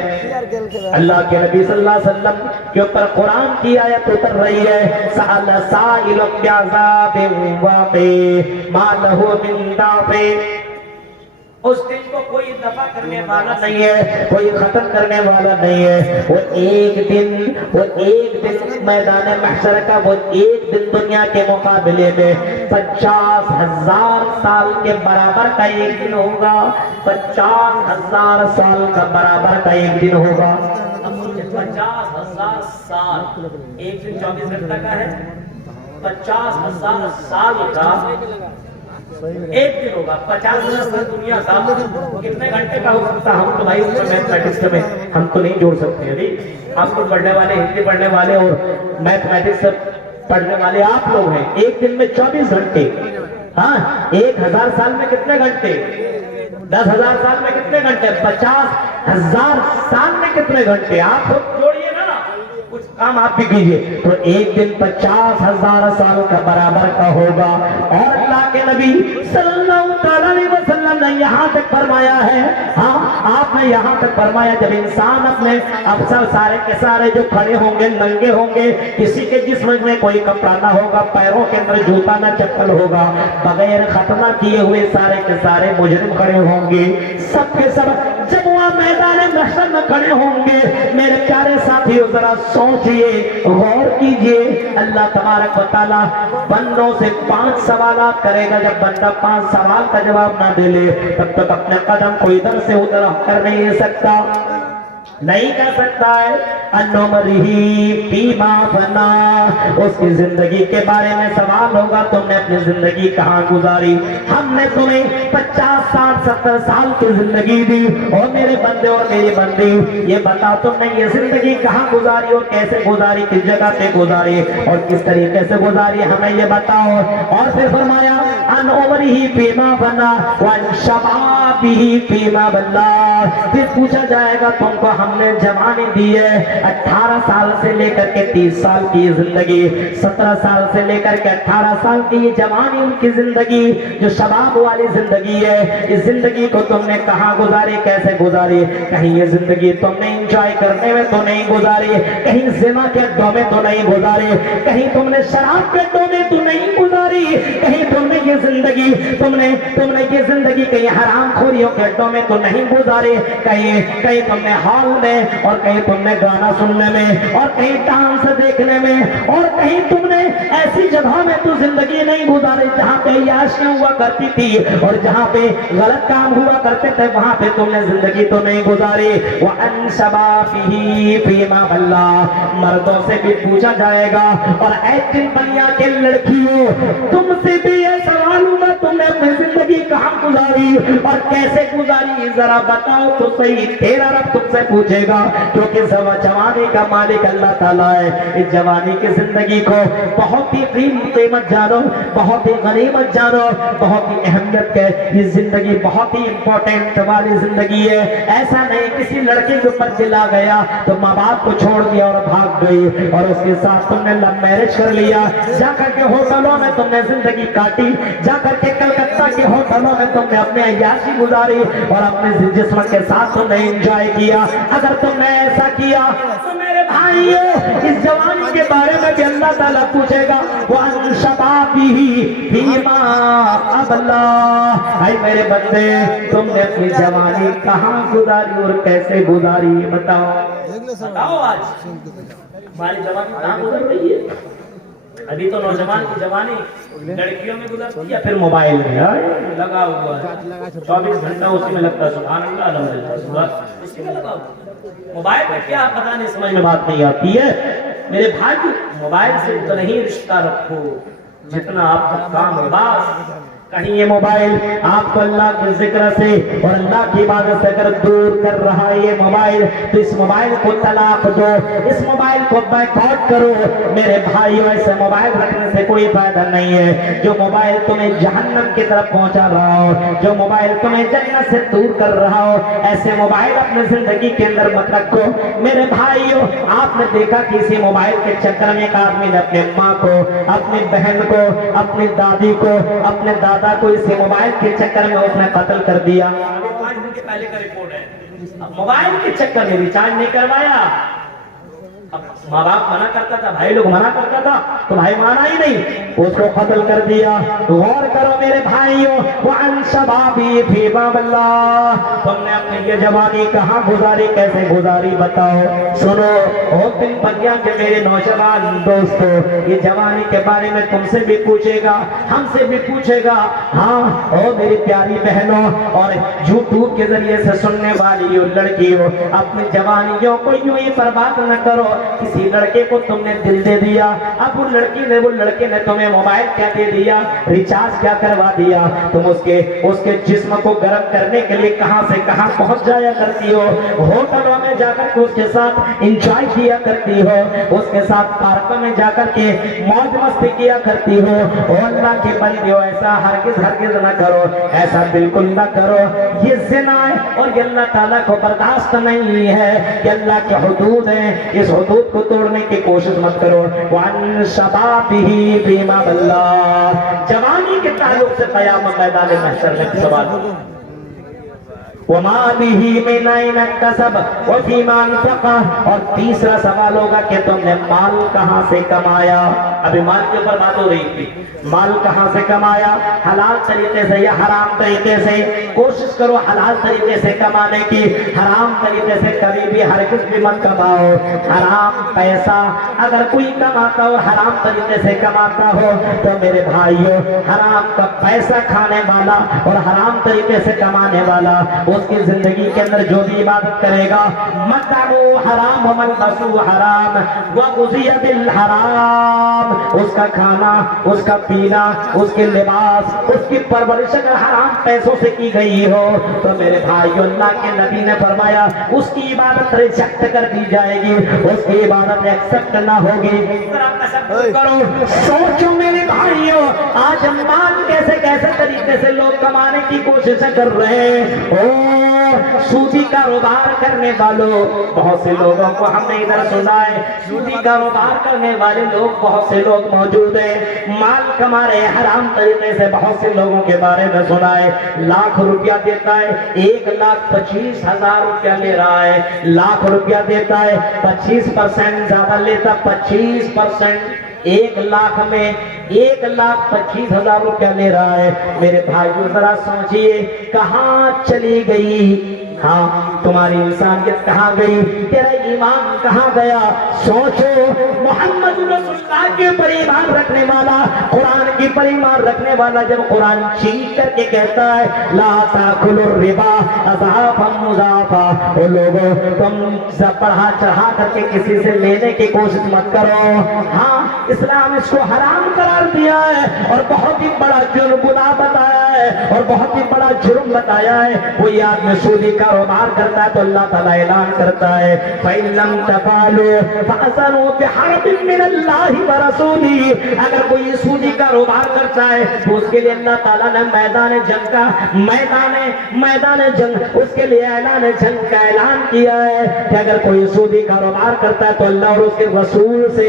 اللہ کے نبی صلی اللہ علیہ وسلم کے اوپر قرآن کی آیت اتر رہی ہے، سأل سائل بعذاب واقع ما له من دافع، اس دن کو کوئی دفع کرنے والا نہیں ہے، کوئی ختم کرنے والا نہیں ہے، وہ ایک دن میدان محشر کا، وہ ایک دن دنیا کے مقابلے میں 50,000 سال کے برابر کا ایک دن ہوگا، 50,000 سال کا برابر کا ایک دن ہوگا۔ 50,000 سال، ایک دن 24 گھنٹہ کا ہے، 50,000 سال کا ایک دن ہوگا، 50,000 سال دنیا کا کتنے گھنٹے کا ہو سکتا؟ ہم تو بھائی میتھمیٹکس میں ہم تو نہیں جوڑ سکتے ہیں، آپ کو پڑھنے والے، ہندی پڑھنے والے اور میتھمیٹکس پڑھنے والے آپ لوگ ہیں۔ ایک دن میں 24 گھنٹے، ہاں 1,000 سال میں کتنے گھنٹے؟ 10,000 سال میں کتنے گھنٹے؟ 50,000 سال میں کتنے گھنٹے؟ آپ خود جوڑیے نا، کچھ کام آپ بھی کیجئے، تو ایک دن 50,000 سال کا برابر کا ہوگا۔ اور اللہ کے نبی صلی اللہ علیہ وسلم نے یہاں تک فرمایا ہے، ہاں آپ نے یہاں تک فرمایا، جب انسان اپنے افسر سارے کے سارے جو کھڑے ہوں گے، ننگے ہوں گے، کسی کے جسم میں کوئی کپڑا نہ ہوگا، پیروں کے اندر جوتا نہ چپل ہوگا، بغیر ختنہ کیے ہوئے سارے کے سارے مجرم کھڑے ہوں گے، سب کے سب جب وہ میدان محشر میں کھڑے ہوں گے، میرے پیارے ساتھیو ذرا سوچئے، غور کیجئے، اللہ تبارک و تعالیٰ بندوں سے 5 سوالات کرے گا، جب بندہ 5 سوال کا جواب نہ دے لے تب تک اپنے قدم کو ادھر سے ادھر کر نہیں سکتا، نہیں کر سکتا ہے۔ انمرہی فیما فنا، اس کی زندگی کے بارے میں سوال ہوگا، تم نے اپنی زندگی کہاں گزاری؟ ہم نے تمہیں 50 سال 70 سال کی زندگی دی، اور میرے بندے اور میری بندی یہ بتا، تم نے یہ زندگی کہاں گزاری اور کیسے گزاری، کس جگہ پہ گزاری اور کس طریقے سے گزاری، ہمیں یہ بتاؤ۔ اور پھر فرمایا ان عمرہ فیما فنا وان شبابہ فیما بلا، پھر پوچھا جائے گا تم کو ہم نے جوانی دی ہے 18 سال سے لے کر کے 30 سال کی زندگی، 17 سال سے لے کر کے 18 سال کی یہ جوانی ان کی زندگی جو شباب والی زندگی ہے، اس زندگی کو تم نے کہاں گزاری، کیسے گزاری؟ کہیں یہ زندگی تم نے انجوائے کرنے میں تو نہیں گزاری، کہیں زنا کے اڈوں میں تو نہیں گزاری، کہیں تم نے شراب کے اڈوں میں تو نہیں گزاری، کہیں تم نے یہ زندگی یہ زندگی کہیں حرام خوریوں کے اڈوں میں تو نہیں گزاری، کہیں تم نے ہال میں، اور کہیں تم نے گانا سننے میں، اور کہیں ڈانس دیکھنے میں، اور کہیں تم نے ایسی جگہوں میں تو زندگی نہیں گزاری جہاں پہ عیاشیاں ہوا کرتی تھی اور جہاں پہ غلط کام ہوا کرتے تھے، وہاں پہ تم نے زندگی تو نہیں گزاری۔ وَأَنْ شَبَابِهِ فِيمَا بَلَّا، مردوں سے بھی پوچھا جائے گا، اور اے جن بنیا کے لڑکیوں تم سے بھی یہ سوال ہوگا، تم نے اپنی زندگی کہاں گزاری اور کیسے گزاری، ذرا بتاؤ تو صحیح، تیرا رب تم سے پوچھے گا، کیونکہ جوانی کا مالک اللہ تعالیٰ ہے۔ اس جوانی کی زندگی کو بہت ہی قیمت جانو، بہت ہی غنیمت جانو، بہت ہی اہمیت کے، یہ زندگی بہت ہی امپورٹنٹ والی زندگی ہے۔ ایسا نہیں کسی لڑکے کے اوپر دل آ گیا تو ماں باپ کو چھوڑ دیا اور بھاگ گئی اور اس کے ساتھ تم نے لو میرج کر لیا، جا کر کے ہوٹلوں میں تم نے زندگی کاٹی، جا کر کے کلکتہ کے ہوٹلوں میں تم نے اپنے عیاشی گزاری اور اپنے جسم کے ساتھ تم نے انجوائے کیا۔ اگر تم نے ایسا کیا تو میرے بھائی بھائیو اس جوانی کے بارے میں بھی اللہ تعالیٰ پوچھے گا وَعَنْ شَبَابِهِ فِيمَا أَبْلَىٰ اے میرے بندے تم نے اپنی جوانی کہاں گزاری اور کیسے گزاری بتاؤ آج ہماری جوانی کہاں گزر رہی ہے ابھی تو نوجوان کی جوانی لڑکیوں میں گزرتی ہے یا پھر موبائل میں لگا ہوا ہے 24 گھنٹہ اسی میں لگتا ہے سبحان اللہ الحمدللہ اسی میں لگا ہوا موبائل میں کیا پتہ نہیں سمجھ میں بات نہیں آتی ہے میرے بھائی موبائل سے اتنا ہی رشتہ رکھو جتنا آپ کا کام ہے بس کہیں یہ موبائل آپ کو اللہ کے ذکر سے اور اللہ کی عبادت سے اگر دور کر رہا ہے یہ موبائل تو اس موبائل کو طلاق دو اس موبائل کو بائیکاٹ کرو میرے بھائیو ایسے موبائل رکھنے سے کوئی فائدہ نہیں ہے جو موبائل تمہیں جہنم کی طرف پہنچا رہا ہو جو موبائل تمہیں جنت سے دور کر رہا ہو ایسے موبائل اپنے زندگی کے اندر مت رکھو میرے بھائیو آپ نے دیکھا کہ اسی موبائل کے چکر میں ایک آدمی نے اپنے ماں کو اپنی بہن کو اپنی دادی کو اپنے دادا کو اسی موبائل کے چکر میں اس نے قتل کر دیا 5 دن کے پہلے کا رپورٹ ہے موبائل کے چکر میں ریچارج نہیں کروایا اب ماں باپ منع کرتا تھا بھائی لوگ منع کرتا تھا تو بھائی مانا ہی نہیں اس کو قتل کر دیا غور کرو میرے بھائیوں وَعَنْ شَبَابِهِ فِيمَا أَبْلَىٰ تم نے اپنی یہ جوانی کہاں گزاری کیسے گزاری بتاؤ سنو او دن پتیاں کے میرے نوجوان دوستو یہ جوانی کے بارے میں تم سے بھی پوچھے گا ہم سے بھی پوچھے گا ہاں او میری پیاری بہنوں اور یوٹیوب کے ذریعے سے سننے والی لڑکیوں اپنی جوانیوں کو یوں ہی برباد نہ کرو کسی لڑکے کو تم نے دل دے دیا اب وہ لڑکے نے تمہیں موبائل کیا دے دیا ریچارج کیا کروا دیا تم اس کے جسم کو گرم کرنے کے لیے کہاں سے کہاں پہنچ جایا کرتی ہو ہوٹلوں میں جا کر کے اس کے ساتھ انجوائے کیا کرتی ہو اس کے ساتھ پارکوں میں جا کر کے موج مستی کیا کرتی ہو او اللہ کے بندیو ایسا ہرگز نہ کرو ایسا بالکل نہ کرو یہ زنا ہے اور یہ اللہ تعالیٰ کو برداشت نہیں ہے کہ اللہ کے حدود ہیں اس حدود کو توڑنے کی کوشش مت کرو وَعَنْ شَبَابِهِ فِيمَا أَبْلَىٰ جوانی کے تعلق سے قیامت میدان محشر میں سوال وَمَا بِهِ مِنْ أَيْنَ اكْتَسَبَ وَفِيمَا أَنْفَقَ اور تیسرا سوال ہوگا کہ تم نے مال کہاں سے کمایا ابھی مال کے اوپر بات ہو رہی تھی مال کہاں سے کمایا حلال طریقے سے یا حرام طریقے سے کوشش کرو حلال طریقے سے کمانے کی حرام طریقے سے کبھی بھی ہرگز بھی مت کماؤ حرام پیسہ اگر کوئی کماتا ہو حرام طریقے سے کماتا ہو تو میرے بھائیوں حرام کا پیسہ کھانے والا اور حرام طریقے سے کمانے والا اس کی زندگی کے اندر جو بھی عبادت کرے گا مطعمو حرام وملبسو حرام وغذی بالحرام اس کا کھانا اس کا پینا اس کے لباس اس کی پرورش اگر حرام پیسوں سے کی گئی ہو تو میرے بھائیو اللہ کے نبی نے فرمایا اس کی عبادت ریجیکٹ کر دی جائے گی اس کی عبادت ایکسپٹ نہ ہوگی کرو سوچو میرے بھائیو آج ہم مال کیسے طریقے سے لوگ کمانے کی کوشش کر رہے ہیں سودی کاروبار کرنے والوں بہت سے لوگوں کو ہم نے ادھر سنا ہے سودی کاروبار کرنے والے لوگ بہت سے لوگ موجود ہیں مال کما رہے حرام طریقے سے بہت سے لوگوں کے بارے میں سنا ہے لاکھ روپیہ دیتا ہے 1,25,000 روپیہ لے رہا ہے لاکھ روپیہ دیتا ہے 25% زیادہ لیتا 25% 1 لاکھ میں 1,25,000 روپیہ لے رہا ہے میرے بھائیو ذرا سوچئے کہاں چلی گئی ہاں تمہاری انسانیت کہاں گئی تیرا ایمان کہاں گیا سوچو محمد رسول اللہ کے پر ایمان رکھنے والا قرآن کی پر ایمان رکھنے والا جب قرآن چیخ کر کے کہتا ہے لا تاکلوا الربا اضعافا مضاعفا او لوگوں تم بڑھا چڑھا کر کے کسی سے لینے کی کوشش مت کرو ہاں اسلام اس کو حرام قرار دیا ہے اور بہت ہی بڑا جرم گناہ بتایا ہے اور بہت ہی بڑا جرم بتایا ہے کوئی آدمی سودی کاروبار کرتا ہے تو اللہ تعالیٰ اعلان کرتا ہے فَإِن لَمْ تَفْعَلُوا فَأْذَنُوا بِحَرْبٍ مِّنَ اللَّهِ وَرَسُولِهِ اگر کوئی سودی کاروبار کرتا ہے تو اس کے لیے اللہ تعالیٰ نے میدان جنگ اس کے لیے اعلان جنگ کا اعلان کیا ہے کہ اگر کوئی سودی کاروبار کرتا ہے تو اللہ اور اس کے رسول سے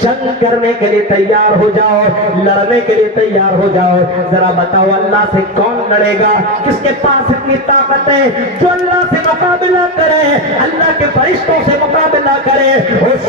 جنگ کرنے کے لیے تیار ہو جاؤ لڑنے کے لیے تیار ہو جاؤ ذرا بتاؤ اللہ سے کون لڑے گا کس کے پاس اتنی طاقت ہے جو اللہ سے مقابلہ کرے اللہ کے فرشتوں سے مقابلہ کرے اس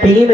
3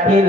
3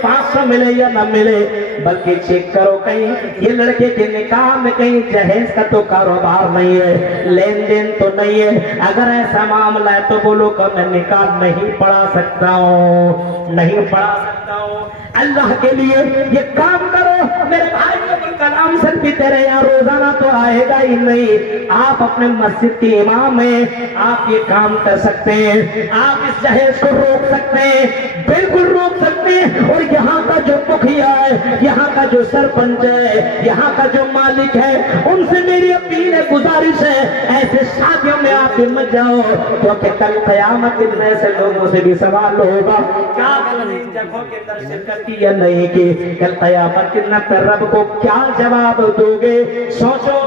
500 ملے یا نہ ملے، بلکہ چیک کرو کہیں یہ لڑکے کے نکاح میں کہیں جہیز کا تو کاروبار نہیں ہے، لین دین تو نہیں ہے۔ اگر ایسا معاملہ ہے تو بولو کہ میں نکاح نہیں پڑھا سکتا ہوں، نہیں پڑھا سکتا ہوں۔ اللہ کے لیے یہ کام کرو میرے بھائی، کلام سر بھی تیرے یہاں روزانہ تو آئے گا ہی نہیں، آپ اپنے مسجد کے امام ہیں، آپ یہ کام کر سکتے ہیں، آپ اس جہیز کو روک سکتے ہیں، بالکل روک سکتے ہیں۔ اور یہاں کا جو مکھیا ہے، یہاں کا جو سرپنچ ہے، یہاں کا جو مالک ہے، ان سے میری اپیل ہے، گزارش ہے، ایسے شادیوں میں آپ مت جاؤ، کیونکہ کل قیامت ان میں سے لوگوں سے بھی سوال ہوگا کیا ان جگہوں کے اندر شرکت کی یا نہیں کی، کل قیامت کے دن پر رب کو کیا جواب دو گے؟ سوچو۔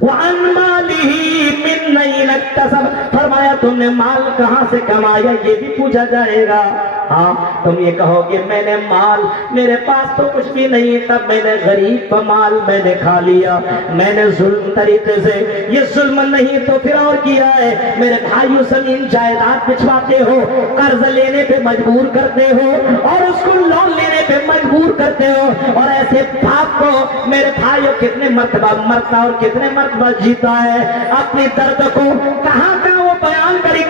وَعَنْ مَالِهِ مِنْ أَيْنَ اكْتَسَبَ، فرمایا تم نے مال کہاں سے کمایا یہ بھی پوچھا جائے گا۔ ہاں تم یہ کہو گے میں نے مال، میرے پاس تو کچھ بھی نہیں تھا، میں نے غریب کا مال میں نے کھا لیا، میں نے ظلم طریقے سے، یہ ظلم نہیں تو پھر اور کیا ہے؟ میرے بھائیو زمین جائیداد بچواتے ہو، قرض لینے پہ مجبور کرتے ہو اور اس کو لون لینے پہ مجبور کرتے ہو، اور ایسے باپ کو میرے بھائیو کتنے مرتبہ مرتا اور کتنے مرتبہ جیتا ہے، اپنی درد کو کہاں وہ بیان کرے،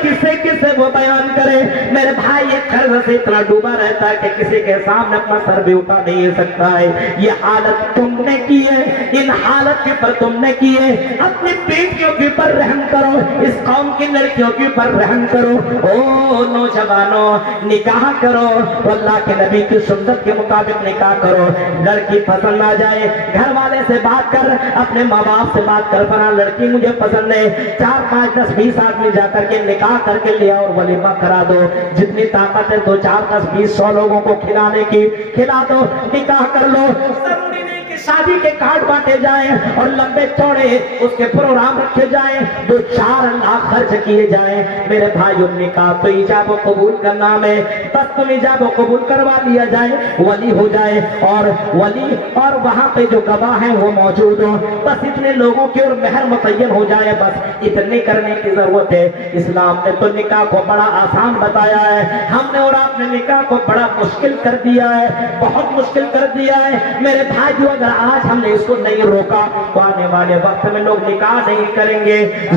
کسے وہ بیان کرے؟ میرے بھائی یہ قرض سے اتنا ڈوبا رہتا ہے کہ کسی کے سامنے اپنا سر بھی اٹھا نہیں سکتا ہے۔ یہ حالت تم نے کی ہے، ان حالت کے پر تم نے کی ہے۔ اپنی بیٹیوں کے اوپر رحم کرو، اس قوم کی لڑکیوں کے اوپر رحم کرو۔ او نوجوانوں نکاح کرو، اللہ کے نبی کی سنت کے مطابق نکاح کرو۔ لڑکی پسند آ جائے گھر والے سے بات کر، اپنے ماں باپ سے بات کر، فلاں لڑکی مجھے پسند ہے، 4 5 10 20 آدمی جا کر کے نکاح کر کے لیا اور ولیمہ کرا دو، جتنی طاقت ہے 2 4 10 20 100 لوگوں کو کھلانے کی کھلا دو، نکاح کر لو۔ ضروری نہیں کہ شادی کے کارڈ بانٹے جائیں اور لمبے چوڑے اس کے پروگرام رکھے جائیں، 2 4 لاکھ خرچ کیے جائیں۔ میرے بھائیوں نکاح تو ایجاب و قبول کا نام ہے، بس تم ایجاب و قبول کروا لیا جائے، ولی ہو جائے، اور ولی اور وہاں پہ جو گواہ ہیں وہ موجود ہوں، بس اتنے لوگوں کی اور مہر متعین ہو جائے، بس اتنے کرنے کی ضرورت ہے۔ اسلام نے تو نکاح کو بڑا آسان بتایا ہے، ہم نے اور آپ نے نکاح کو بڑا مشکل کر دیا ہے، بہت مشکل کر دیا ہے۔ میرے بھائیو اگر آج ہم نے اس کو نہیں روکا تو آنے والے وقت میں لوگ نکاح نہیں کریں گے،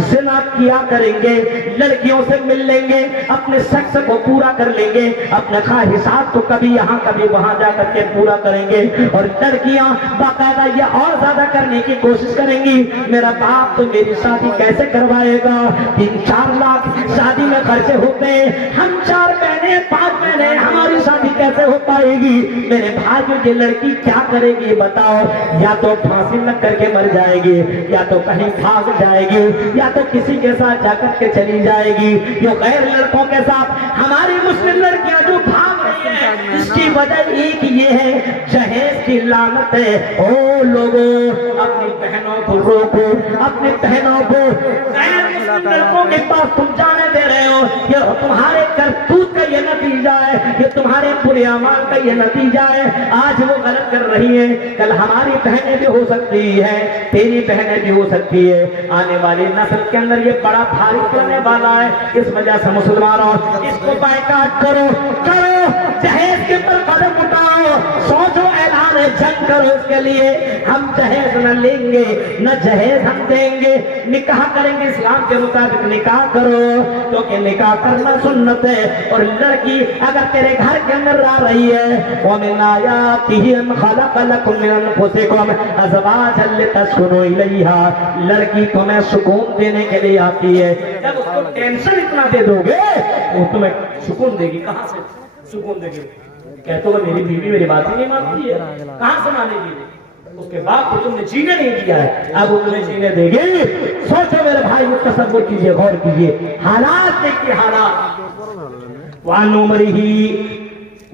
زنا کیا کریں گے، لڑکیوں سے مل لیں گے، اپنے شخص کو پورا کر لیں گے، اپنے خواہشات کو کبھی یہاں کبھی وہاں جا کر کے پورا کریں گے، اور لڑکیاں باقاعدہ یہ اور زیادہ کرنے کی کوشش کریں گی۔ میرا باپ تو میری شادی کیسے کروائے گا؟ 3 4 لاکھ شادی میں خرچے ہوتے ہیں، ہم 4 بہنیں 5 بہنیں، ہماری شادی کیسے ہو پائے گی؟ میرے بھائیوں یہ لڑکی کیا کرے گی بتاؤ؟ یا تو پھانسی لگ کر کے مر جائے گی، یا تو کہیں بھاگ جائے گی، یا تو کسی کے ساتھ جا کر کے چلی جائے گی، جو غیر لڑکوں کے ساتھ۔ ہماری مسلم لڑکیاں جو بھاگ رہی ہیں اس کی وجہ ایک یہ ہے، جہیز کی لعنت ہے۔ او لوگوں اپنی بہنوں کو روکو، اپنی بہنوں کو غیر مسلم لڑکوں کے پاس تم جانے دے رہے ہو، یہ تمہارے کرتوت کا یہ نتیجہ ہے، یہ تمہارے برے اعمال کا یہ نتیجہ ہے۔ آج وہ غلط کر رہی ہیں، کل ہماری بہنیں بھی ہو سکتی ہیں، تیری بہنیں بھی ہو سکتی ہے، آنے والی نسل کے اندر یہ بڑا بھاری پڑنے والا ہے۔ اس وجہ سے مسلمانوں اس کو بائیکاٹ کرو، جہیز کے پر قدم اٹھاؤ، سوچو، اعلان جنگ کرو اس کے لیے۔ ہم جہیز نہ لیں گے، نہ جہیز ہم دیں گے، نکاح کریں گے اسلام کے مطابق نکاح کرو، کیونکہ نکاح کرنا سنت ہے۔ اور لڑکی اگر تیرے گھر کے اندر آ رہی ہے، وَمِنْ آيَاتِهِ أَنْ خَلَقَ لَكُم مِّنْ أَنفُسِكُمْ أَزْوَاجًا لِتَسْكُنُوا إِلَيْهَا، لڑکی تمہیں سکون دینے کے لیے آتی ہے۔ جب اس کو ٹینشن اتنا دے دو گے وہ تمہیں سکون دے گی، کہاں سے سکون دے گی؟ کہتے ہو میری بیوی میری بات ہی نہیں مانتی ہے، کہاں سے مانے گی؟ اس کے بعد تو تم نے جینے نہیں دیا ہے، اب وہ تمہیں جینے دے گی؟ سوچو میرے بھائی، تصور کیجئے، غور کیجئے، حالات دیکھیے، حالات۔ وَعَنْ عُمَرِهِ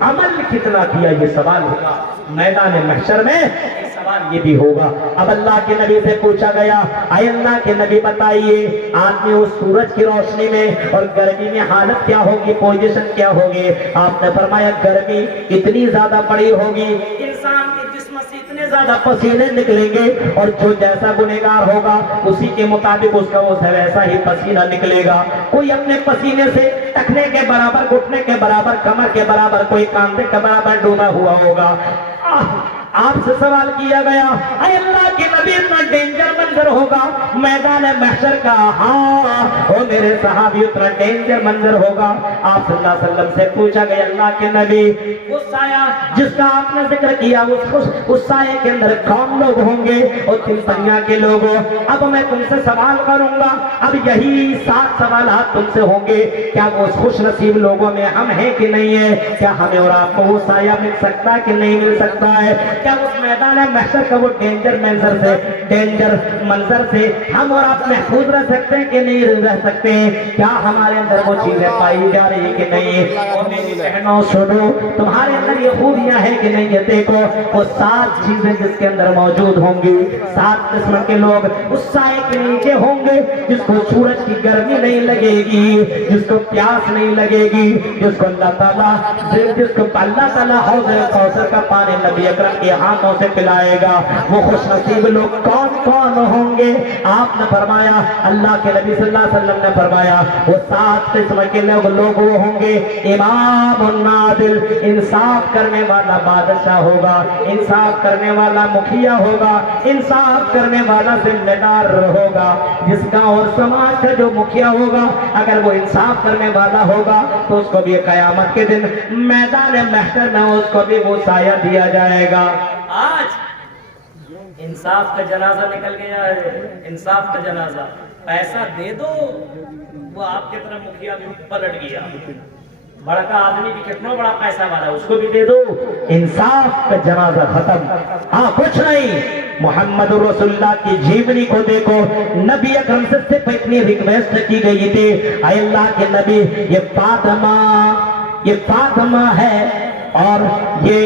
عمل کتنا کیا یہ سوال ہوگا میدان محشر میں. ایک سوال یہ بھی ہوگا. اب اللہ کے نبی سے پوچھا گیا اے اللہ کے نبی بتائیے آدمی اس سورج کی روشنی میں اور گرمی میں حالت کیا ہوگی, پوزیشن کیا ہوگی؟ آپ نے فرمایا گرمی اتنی زیادہ بڑی ہوگی, انسان کے جسم سے اتنے زیادہ پسینے نکلیں گے اور جو جیسا گنہگار ہوگا اسی کے مطابق اس کا ویسا ہی پسینہ نکلے گا. کوئی اپنے پسینے سے ٹکنے کے برابر, گھٹنے کے برابر, کمر کے برابر, کوئی کاندھے کے برابر ڈوبا ہوا ہوگا. آپ سے سوال کیا گیا اے اللہ کے نبی اتنا ڈینجر منظر ہوگا میدان محشر کا؟ ہاں او میرے صحابی اتنا ڈینجر منظر ہوگا. آپ صلی اللہ علیہ وسلم سے پوچھا گیا اللہ کے نبی وہ سایہ جس کا آپ نے ذکر کیا اس سایہ کے اندر کون لوگ ہوں گے؟ اور تم دنیا کے لوگوں. اب میں تم سے سوال کروں گا, اب یہی 7 سوالات تم سے ہوں گے. کیا وہ خوش نصیب لوگوں میں ہم ہیں کہ نہیں ہے؟ کیا ہمیں اور آپ کو وہ سایہ مل سکتا ہے کہ نہیں مل سکتا ہے؟ کیا اس میدان محشر کا وہ ڈینجر منظر سے ہم اور آپ محفوظ رہ سکتے ہیں کہ نہیں رہ سکتے ہیں؟ کیا ہمارے اندر وہ چیزیں پائی جا رہی کہ نہیں؟ اور میری بہنوں سنو, تمہارے اندر یہ خوبیاں ہیں کہ نہیں؟ یہ دیکھو وہ 7 چیزیں جس کے اندر موجود ہوں گی. 7 قسم کے لوگ اس سائے کے نیچے ہوں گے جس کو سورج کی گرمی نہیں لگے گی, جس کو پیاس نہیں لگے گی, جس کو اللہ تعالیٰ حوض کوثر کا پانی نبی اکرم کے ہاتھوں سے پلائے گا. وہ خوش نصیب لوگ کون کون ہوں گے؟ آپ نے فرمایا, اللہ کے نبی صلی اللہ علیہ وسلم نے فرمایا وہ 7 قسم کے لوگ وہ ہوں گے. امام العادل, انصاف کرنے والا بادشاہ ہوگا, انصاف کرنے والا مکھیا ہوگا, انصاف کرنے والا ذمہ دار ہوگا. جس گاؤں اور سماج کا جو مکھیا ہوگا اگر وہ انصاف کرنے والا ہوگا تو اس کو بھی قیامت کے دن میدان محشر میں اس کو بھی وہ سایہ دیا جائے گا. آج انصاف کا جنازہ نکل گیا ہے, انصاف کا جنازہ, پیسہ دے دو وہ آپ کی طرف مکھیا بھی پلٹ گیا. بڑا کا آدمی بھی کتنا بڑا پیسہ والا اس کو بھی دے دو, انصاف کا جنازہ ختم. ہاں کچھ نہیں, محمد رسول اللہ کی جیونی کو دیکھو. نبی اکرم سے صرف اتنی ریکویسٹ کی گئی تھی اے اللہ کے نبی یہ فاطمہ ہے اور یہ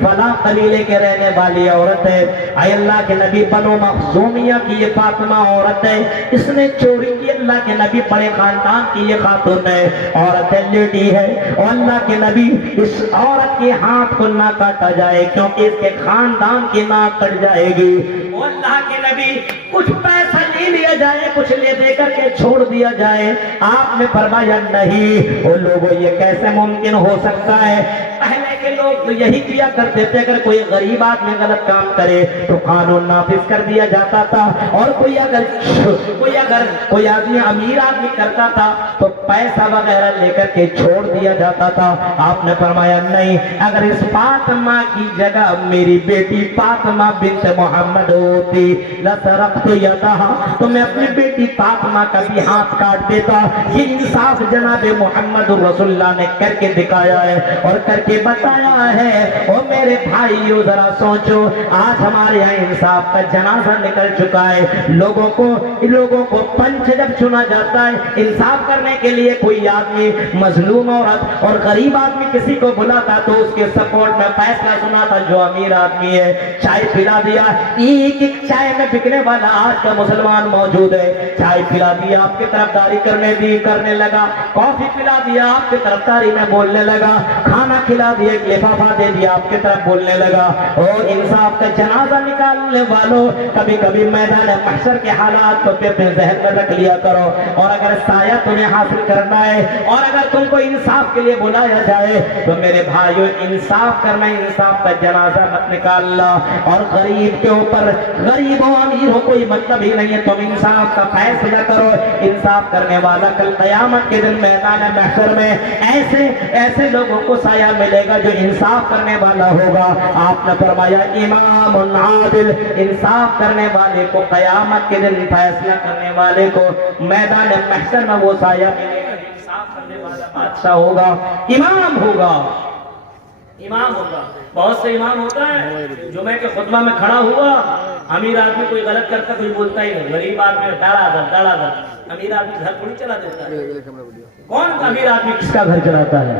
فلاں قبیلے کے رہنے والی عورت ہے. اے اللہ کے نبی بنو مخزومیہ کی یہ فاطمہ عورت ہے, اس نے چوری کی. اللہ کے نبی بڑے خاندان کی یہ خاتون ہے, عورت ہے, لیڈی ہے. اور اللہ کے نبی اس عورت کے ہاتھ کو نہ کاٹا جائے کیونکہ اس کے خاندان کی ناک کٹ جائے گی. اور اللہ کے نبی کچھ پیسہ لے لیا جائے, کچھ لے دے کر کے چھوڑ دیا جائے. آپ نے فرمایا نہیں. وہ لوگوں یہ کیسے ممکن ہو سکتا ہے؟ پہلے کے لوگ تو یہی کیا کرتے تھے, اگر کوئی غریب آدمی غلط کام کرے تو قانون نافذ کر دیا جاتا تھا, اور کوئی آدمی امیر آدمی کرتا تھا تو پیسہ وغیرہ لے کر کے چھوڑ دیا جاتا تھا. آپ نے فرمایا نہیں, اگر اس فاطمہ کی جگہ میری بیٹی فاطمہ بنت محمد ہوتی لسرقت یدہا, تو میں اپنی بیٹی فاطمہ کا بھی ہاتھ کاٹ دیتا. یہ انصاف جناب محمد رسول اللہ نے کر کے دکھایا ہے اور کر کے بتایا ہے. اور میرے بھائیو ذرا سوچو, آج ہمارے یہاں انصاف کا جنازہ نکل چکا ہے. لوگوں کو پنچ جب چنا جاتا ہے انصاف کرنے کے لیے, کوئی آدمی مظلوم عورت اور غریب آدمی کسی کو بلاتا تو اس کے سپورٹ میں فیصلہ سناتا. جو امیر آدمی ہے چائے پلا دیا, ایک چائے میں بکنے والا آج کا مسلمان موجود ہے, چائے پلا دیا آپ کی طرفداری کرنے لگا, کافی پلا دیا آپ کی طرفداری میں بولنے لگا, کھانا کھلا دیا, لفافہ دے دیا آپ کی طرف بولنے لگا. اور انصاف کا جنازہ نکالنے والوں کبھی کبھی میدان محشر کے حالات کو اپنے ذہن میں رکھ لیا کرو. اور اگر سایہ تمہیں حاصل کرنا ہے اور اگر تم کو انصاف کے لیے بلایا جائے تو میرے بھائیو انصاف کرنا, انصاف کا جنازہ مت نکالنا. اور غریب کے اوپر, غریب ہو امیر ہو کوئی مطلب ہی نہیں ہے, تم انصاف کا فیصلہ کرو. انصاف کرنے والا کل قیامت کے دن میدان محشر میں ایسے لوگوں کو سایہ ملے گا جو انصاف کرنے والا ہوگا. آپ نے فرمایا امام العادل, انصاف کرنے والے کو قیامت کے دن فیصلہ کرنے والے کو میدان محشر میں وہ سایہ ملے گا. انصاف کرنے والا بادشاہ ہوگا, امام ہوگا. بہت سے امام ہوتا ہے جمعے کے خطبہ میں کھڑا ہوا, امیر آدمی کوئی غلط کرتا کوئی بولتا ہی نہیں, غریب آدمی دڑا دڑ, امیر آدمی گھر تھوڑی چلا دیتا ہے. کون امیر آدمی کس کا گھر چلاتا ہے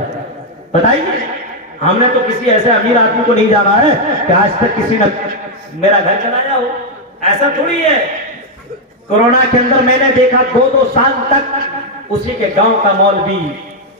بتائیے؟ ہم نے تو کسی ایسے امیر آدمی کو نہیں جانا ہے کہ آج تک کسی نے میرا گھر چلایا ہو، ایسا تھوڑی ہے۔ کورونا کے اندر میں نے دیکھا 2 سال تک اسی کے گاؤں کا مولوی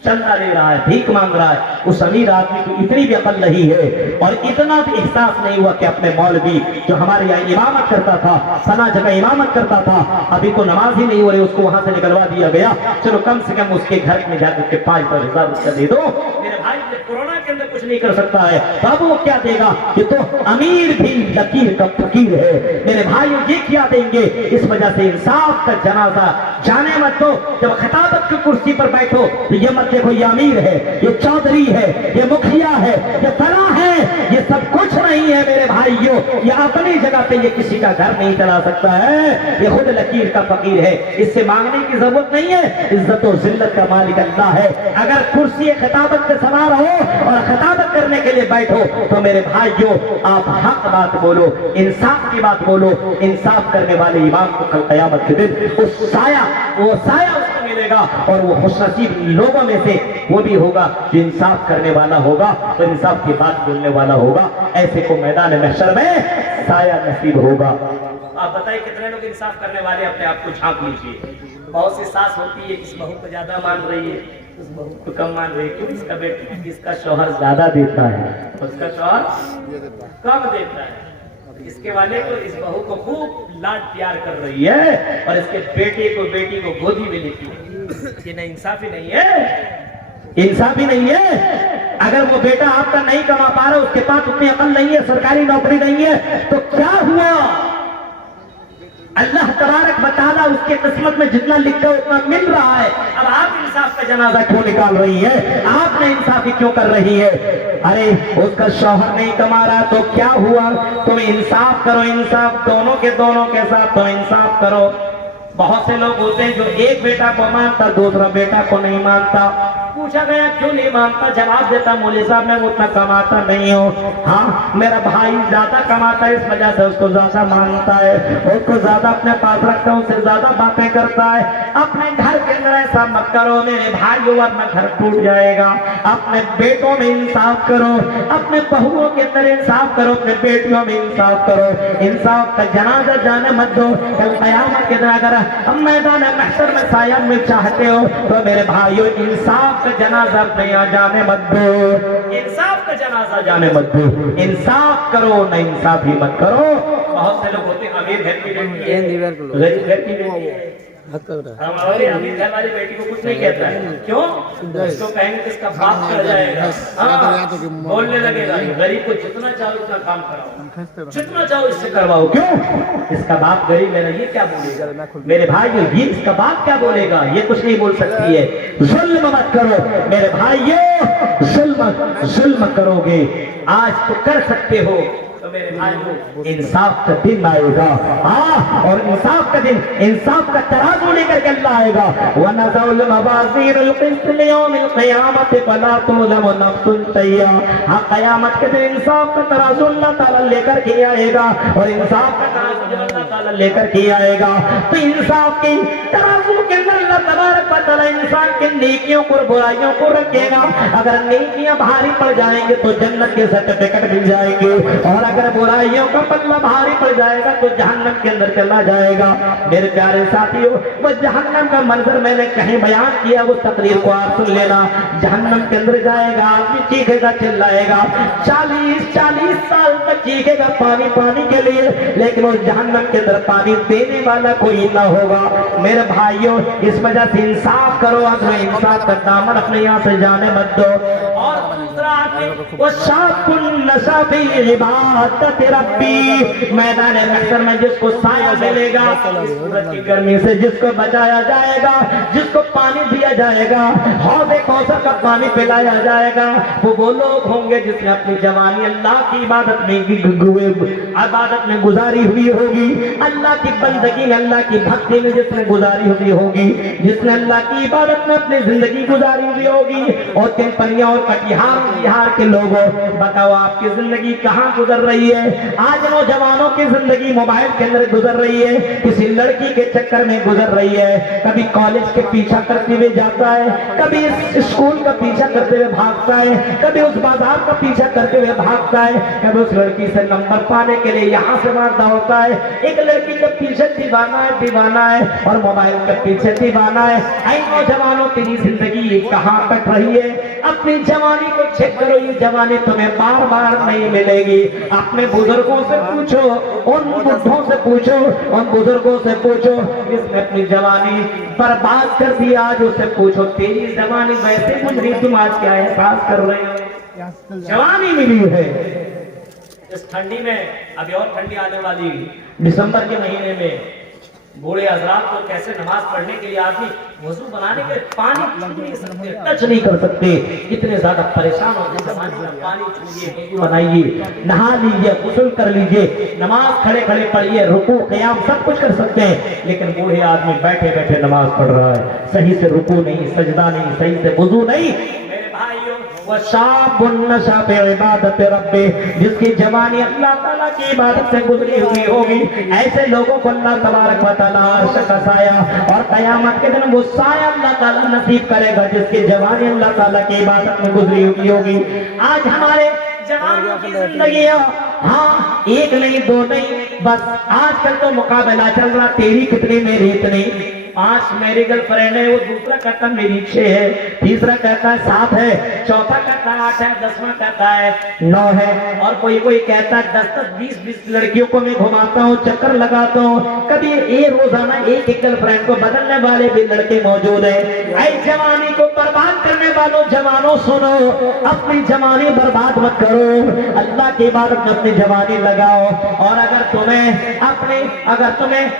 چندہ لے رہا ہے، بھیک مانگ رہا ہے۔ اس امیر آدمی کو اتنی بھی عقل نہیں ہے اور اتنا بھی احساس نہیں ہوا کہ اپنے مولوی جو ہمارے یہاں امامت کرتا تھا، سنا جگہ امامت کرتا تھا، ابھی تو نماز ہی نہیں ہو رہی، اس کو وہاں سے نکلوا دیا گیا، چلو کم سے کم اس کے گھر میں جا کر کے 5,000 روپیہ دے دو۔ میرے بھائی کورونا کے اندر کچھ نہیں کر سکتا ہے، بابو وہ کیا دے گا؟ یہ تو امیر بھی لکیر کا فقیر ہے۔ میرے بھائی یہ کیا دیں گے؟ اس وجہ سے انصاف کا جنازہ جانے مت دو۔ جب خطابت کی کرسی پر بیٹھو تو یہ مت دیکھو یہ امیر ہے، یہ چودھری ہے، یہ مکھیا ہے، یہ فلاں ہے، یہ سب کچھ نہیں ہے میرے بھائیوں۔ یہ اپنی جگہ پہ یہ کسی کا گھر نہیں چلا سکتا ہے، یہ خود لکیر کا فقیر ہے، اس سے مانگنے کی ضرورت نہیں ہے۔ عزت و ذلت کا مالک اللہ ہے۔ اگر کرسی خطابت پہ سوار ہو اور خطابت کرنے کے لیے بیٹھو تو میرے بھائیوں آپ حق بات بولو، انصاف کی بات بولو۔ انصاف کرنے والے امام کو کل قیامت کے دن وہ سایہ اس کو ملے گا، اور وہ خوش نصیب لوگوں میں سے وہ بھی ہوگا جو انصاف کرنے والا ہوگا اور انصاف کی بات بولنے والا ہوگا۔ ایسے کو میدان محشر میں سایہ نصیب ہوگا۔ آپ بتائیں کتنے لوگ انصاف کرنے والے اپنے آپ کو جھانک لیجیے۔ بہت سی ساس ہوتی ہے، اس بہو کو زیادہ مان رہی ہے، اس بہو کو کم مان رہی ہے، کیوں؟ اس کا بیٹا اس کا شوہر زیادہ دیتا ہے، اس کا شوہر کم دیتا ہے، اس کے والے کو اس بہو کو خوب لاڈ پیار کر رہی ہے اور اس کے بیٹے کو بیٹی کو گودی میں لیتی ہے۔ یہ نہ انصافی نہیں ہے، انصافی نہیں ہے۔ اگر وہ بیٹا آپ کا نہیں کما پا رہا، اس کے پاس اتنی عقل نہیں ہے، سرکاری نوکری نہیں ہے، تو کیا ہوا؟ اللہ تبارک و تعالیٰ اس کے قسمت میں جتنا لکھا اتنا مل رہا ہے۔ اب آپ انصاف کا جنازہ کیوں نکال رہی ہے؟ آپ نے انصافی کیوں کر رہی ہے؟ ارے اس کا شوہر نہیں کما رہا تو کیا ہوا؟ تم انصاف کرو، انصاف دونوں کے ساتھ تو انصاف کرو۔ بہت سے لوگ ہوتے ہیں جو ایک بیٹا کو مانتا، دوسرا بیٹا کو نہیں مانتا۔ پوچھا گیا کیوں نہیں مانتا؟ جواب دیتا مولوی صاحب میں اتنا کماتا نہیں ہوں، ہاں میرا بھائی زیادہ کماتا ہے، اس وجہ سے اس کو زیادہ مانتا ہے، اس کو زیادہ اپنے پاس رکھتا ہوں، اس سے زیادہ باتیں کرتا ہے۔ اپنے گھر کے اندر ایسا مت کرو میرے بھائیوں، ورنہ گھر ٹوٹ جائے گا۔ اپنے بیٹوں میں انصاف کرو، اپنے بہوؤں کے اندر انصاف کرو، اپنے بیٹیوں میں انصاف کرو۔ انصاف کا جنازہ جانے مت دو۔ کل قیامت کے دن اگر ہم میدان محشر میں سایہ میں چاہتے ہو تو میرے بھائیوں انصاف کا جنازہ نہیں جانے مت دو، انصاف کا جنازہ جانے مت دو۔ انصاف کرو، نہ انصافی مت کرو۔ بہت سے لوگ ہوتے ہیں امیر گھر کی بیٹی ہے، غریب گھر کی بیٹی ہے، ہمارے امیر گھر والی بیٹی کو کچھ نہیں کہتا ہے، کیوں؟ اس کو کہیں گے کہ اس کا باپ کر جائے گا، بولنے لگے گا۔ غریب کو جتنا چاہو اتنا کام کراؤ، جتنا چاہو اس سے کرواؤ، کیوں؟ اس کا باپ غریب ہے نا، یہ کیا بولے گا؟ میرے بھائیو یہ اس کا باپ کیا بولے گا؟ یہ کچھ نہیں بول سکتی ہے۔ ظلم مت کرو میرے بھائیو، ظلم کرو گے آج تو کر سکتے ہو تو میرے بھائیو انصاف کا دن آئے گا، ہاں، اور انصاف کا دن، انصاف کا ترازو لے کر کے اللہ آئے گا۔ وَنَزَعُ الْمَوَازِينَ الْقِسْطَ لِيَوْمِ الْقِيَامَةِ فَلَا تُظْلَمُ نَفْسٌ شَيْئًا۔ ہاں قیامت کے دن انصاف کا ترازو اللہ تعالیٰ لے کر کے آئے گا، اور انصاف کا ترازو جو اللہ تعالیٰ لے کر کے آئے گا تو انصاف کی ترازو کے اندر اللہ تبارک و تعالیٰ انسان کے نیکیوں کو اور برائیوں کو رکھے گا۔ اگر نیکیاں بھاری پڑ جائیں گے تو جنت کے سرٹیفکیٹ مل جائیں گے، اور اگر برائیوں کا پلہ بھاری پڑ جائے گا تو جہنم کے اندر چلا جائے گا۔ میرے پیارے ساتھیوں، وہ جہنم کا منظر میں نے کہیں بیان کیا، وہ تقریر کو آپ سن لینا۔ جہنم کے اندر جائے گا، آدمی چیخے گا، چلائے گا، 40 سال تک چیخے گا پانی کے لیے، لیکن اس جہنم کے اندر پانی دینے والا کوئی نہ ہوگا۔ میرے بھائیوں اس وجہ سے انصاف کرو، اگر انصاف کا دامن اپنے یہاں سے جانے مت دو۔ اور دوسرا آدمی وہ شاق النشا فی عبادت ربی، میدان محشر میں جس کو سایہ ملے گا، سورج کی گرمی سے جس کو بچایا جائے گا، جس کو پانی دیا جائے گا، حوض کوثر کا پانی پلایا جائے گا، وہ لوگ ہوں گے جس نے اپنی جوانی اللہ کی عبادت میں گزاری ہوئی ہوگی، اللہ کی بندگی میں، اللہ کی بھکتی میں جس نے گزاری ہوئی ہوگی، جس نے اللہ کی عبادت میں اپنی زندگی گزاری ہوئی ہوگی، اور تن پنیاں اور کٹیہار بہار کے لوگوں بتاؤ آپ کی زندگی کہاں گزر رہی ہے؟ آج نوجوانوں کی زندگی موبائل کے اندر گزر رہی ہے، کسی لڑکی کے چکر میں گزر رہی ہے، کبھی کالج کے پیچھا کرتے ہوئے جاتا ہے، کبھی اسکول کا پیچھا کرتے ہوئے بھاگتا ہے، کبھی اس بازار کا پیچھا کرتے ہوئے بھاگتا ہے، کبھی اس لڑکی سے نمبر پانے کے لیے یہاں سے مارتا ہوتا ہے۔ ایک لڑکی کے پیچھے دیوانہ ہے اور موبائل کے پیچھے دیوانہ ہے۔ اے نوجوانوں، تیری زندگی کہاں کٹ رہی ہے؟ اپنی جوانی کو چیک کرو، یہ جوانی تمہیں بار بار نہیں ملے گی۔ اپنے بزرگوں سے پوچھو، ان بڈھوں سے پوچھو، ان بزرگوں سے پوچھو جس نے اپنی جوانی برباد کر دی، آج اسے پوچھو تیری جوانی ویسے گزری، تم آج کیا احساس کر رہے ہو؟ جوانی ملی ہے اس ٹھنڈی میں، ابھی اور ٹھنڈی آنے والی دسمبر کے مہینے میں بوڑھے حضرات کو کیسے نماز پڑھنے کے لیے آدمی وضو بنانے کے پانی چھو نہیں سکتے، ٹچ نہیں کر سکتے، اتنے زیادہ پریشان ہوتے ہیں۔ پانی چھوئیے، وضو بنائیے، نہا لیجیے، غسل کر لیجیے، نماز کھڑے کھڑے پڑھیے، رکوع قیام سب کچھ کر سکتے ہیں، لیکن بوڑھے آدمی بیٹھے بیٹھے نماز پڑھ رہا ہے، صحیح سے رکوع نہیں، سجدہ نہیں، صحیح سے وضو نہیں۔ وَشَابٌ نَشَأَ فِي عِبَادَةِ رَبِّهِ، جس کی جوانی اللہ تعالیٰ کی عبادت سے گزری ہوئی ہوگی، ایسے لوگوں کو اللہ تبارک و تعالیٰ عرش کا سایہ اور قیامت کے دن وہ سایہ اللہ تعالیٰ نصیب کرے گا جس کی جوانی اللہ تعالیٰ کی عبادت میں گزری ہوئی ہوگی۔ آج ہمارے جوانوں کی زندگیاں، ہاں ایک نہیں دو نہیں، بس آج کل تو مقابلہ چل رہا، تیری کتنی میری اتنی، 5 میری گرل فرینڈ ہے، وہ دوسرا کہتا ہے میری 6 ہے، تیسرا کہتا ہے 7 ہے، چوتھا کہتا ہے 8 ہے، 10واں کہتا ہے 9 ہے، اور کوئی کہتا ہے 10 20 لڑکیوں کو میں گھماتا ہوں، چکر لگاتا ہوں۔ کبھی یہ روزانہ ایک گرل فرینڈ کو بدلنے والے بھی لڑکے موجود ہیں۔ اے جوانی کو برباد کرنے والوں جوانوں، سنو، اپنی جوانی برباد مت کرو، اللہ کی عبادت میں اپنی جوانی لگاؤ، اور اگر تمہیں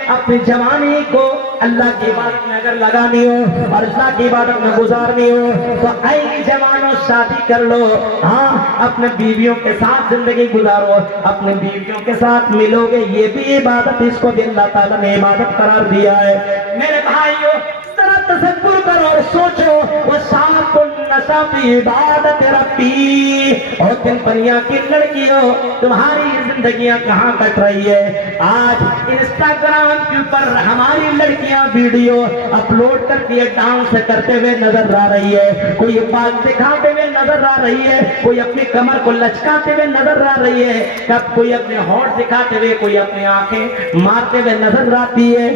اپنی جوانی کو اللہ کی عبادت میں اگر لگانی ہو اور اللہ کی عبادت میں گزارنی ہو تو اے جوانوں شادی کر لو، ہاں اپنے بیویوں کے ساتھ زندگی گزارو، اپنے بیویوں کے ساتھ ملو گے، یہ بھی عبادت، اس کو بھی اللہ تعالیٰ نے عبادت قرار دیا ہے۔ میرے بھائیوں، ذرا تصور کرو اور سوچو، وَشَابٌ نَشَأَ فِي عِبَادَةِ رَبِّهِ، اور تم پنیا کی لڑکیوں، تمہاری زندگیاں کہاں کٹ رہی ہے؟ آج انسٹاگرام کے اوپر ہماری لڑکیاں ویڈیو اپلوڈ کر کے ڈانس کرتے ہوئے نظر آ رہی ہے، کوئی بال دکھاتے ہوئے نظر آ رہی ہے، کوئی اپنی کمر کو لچکاتے ہوئے نظر آ رہی ہے، کب کوئی اپنے ہونٹ دکھاتے ہوئے، کوئی اپنی آنکھیں مارتے ہوئے نظر آتی ہے،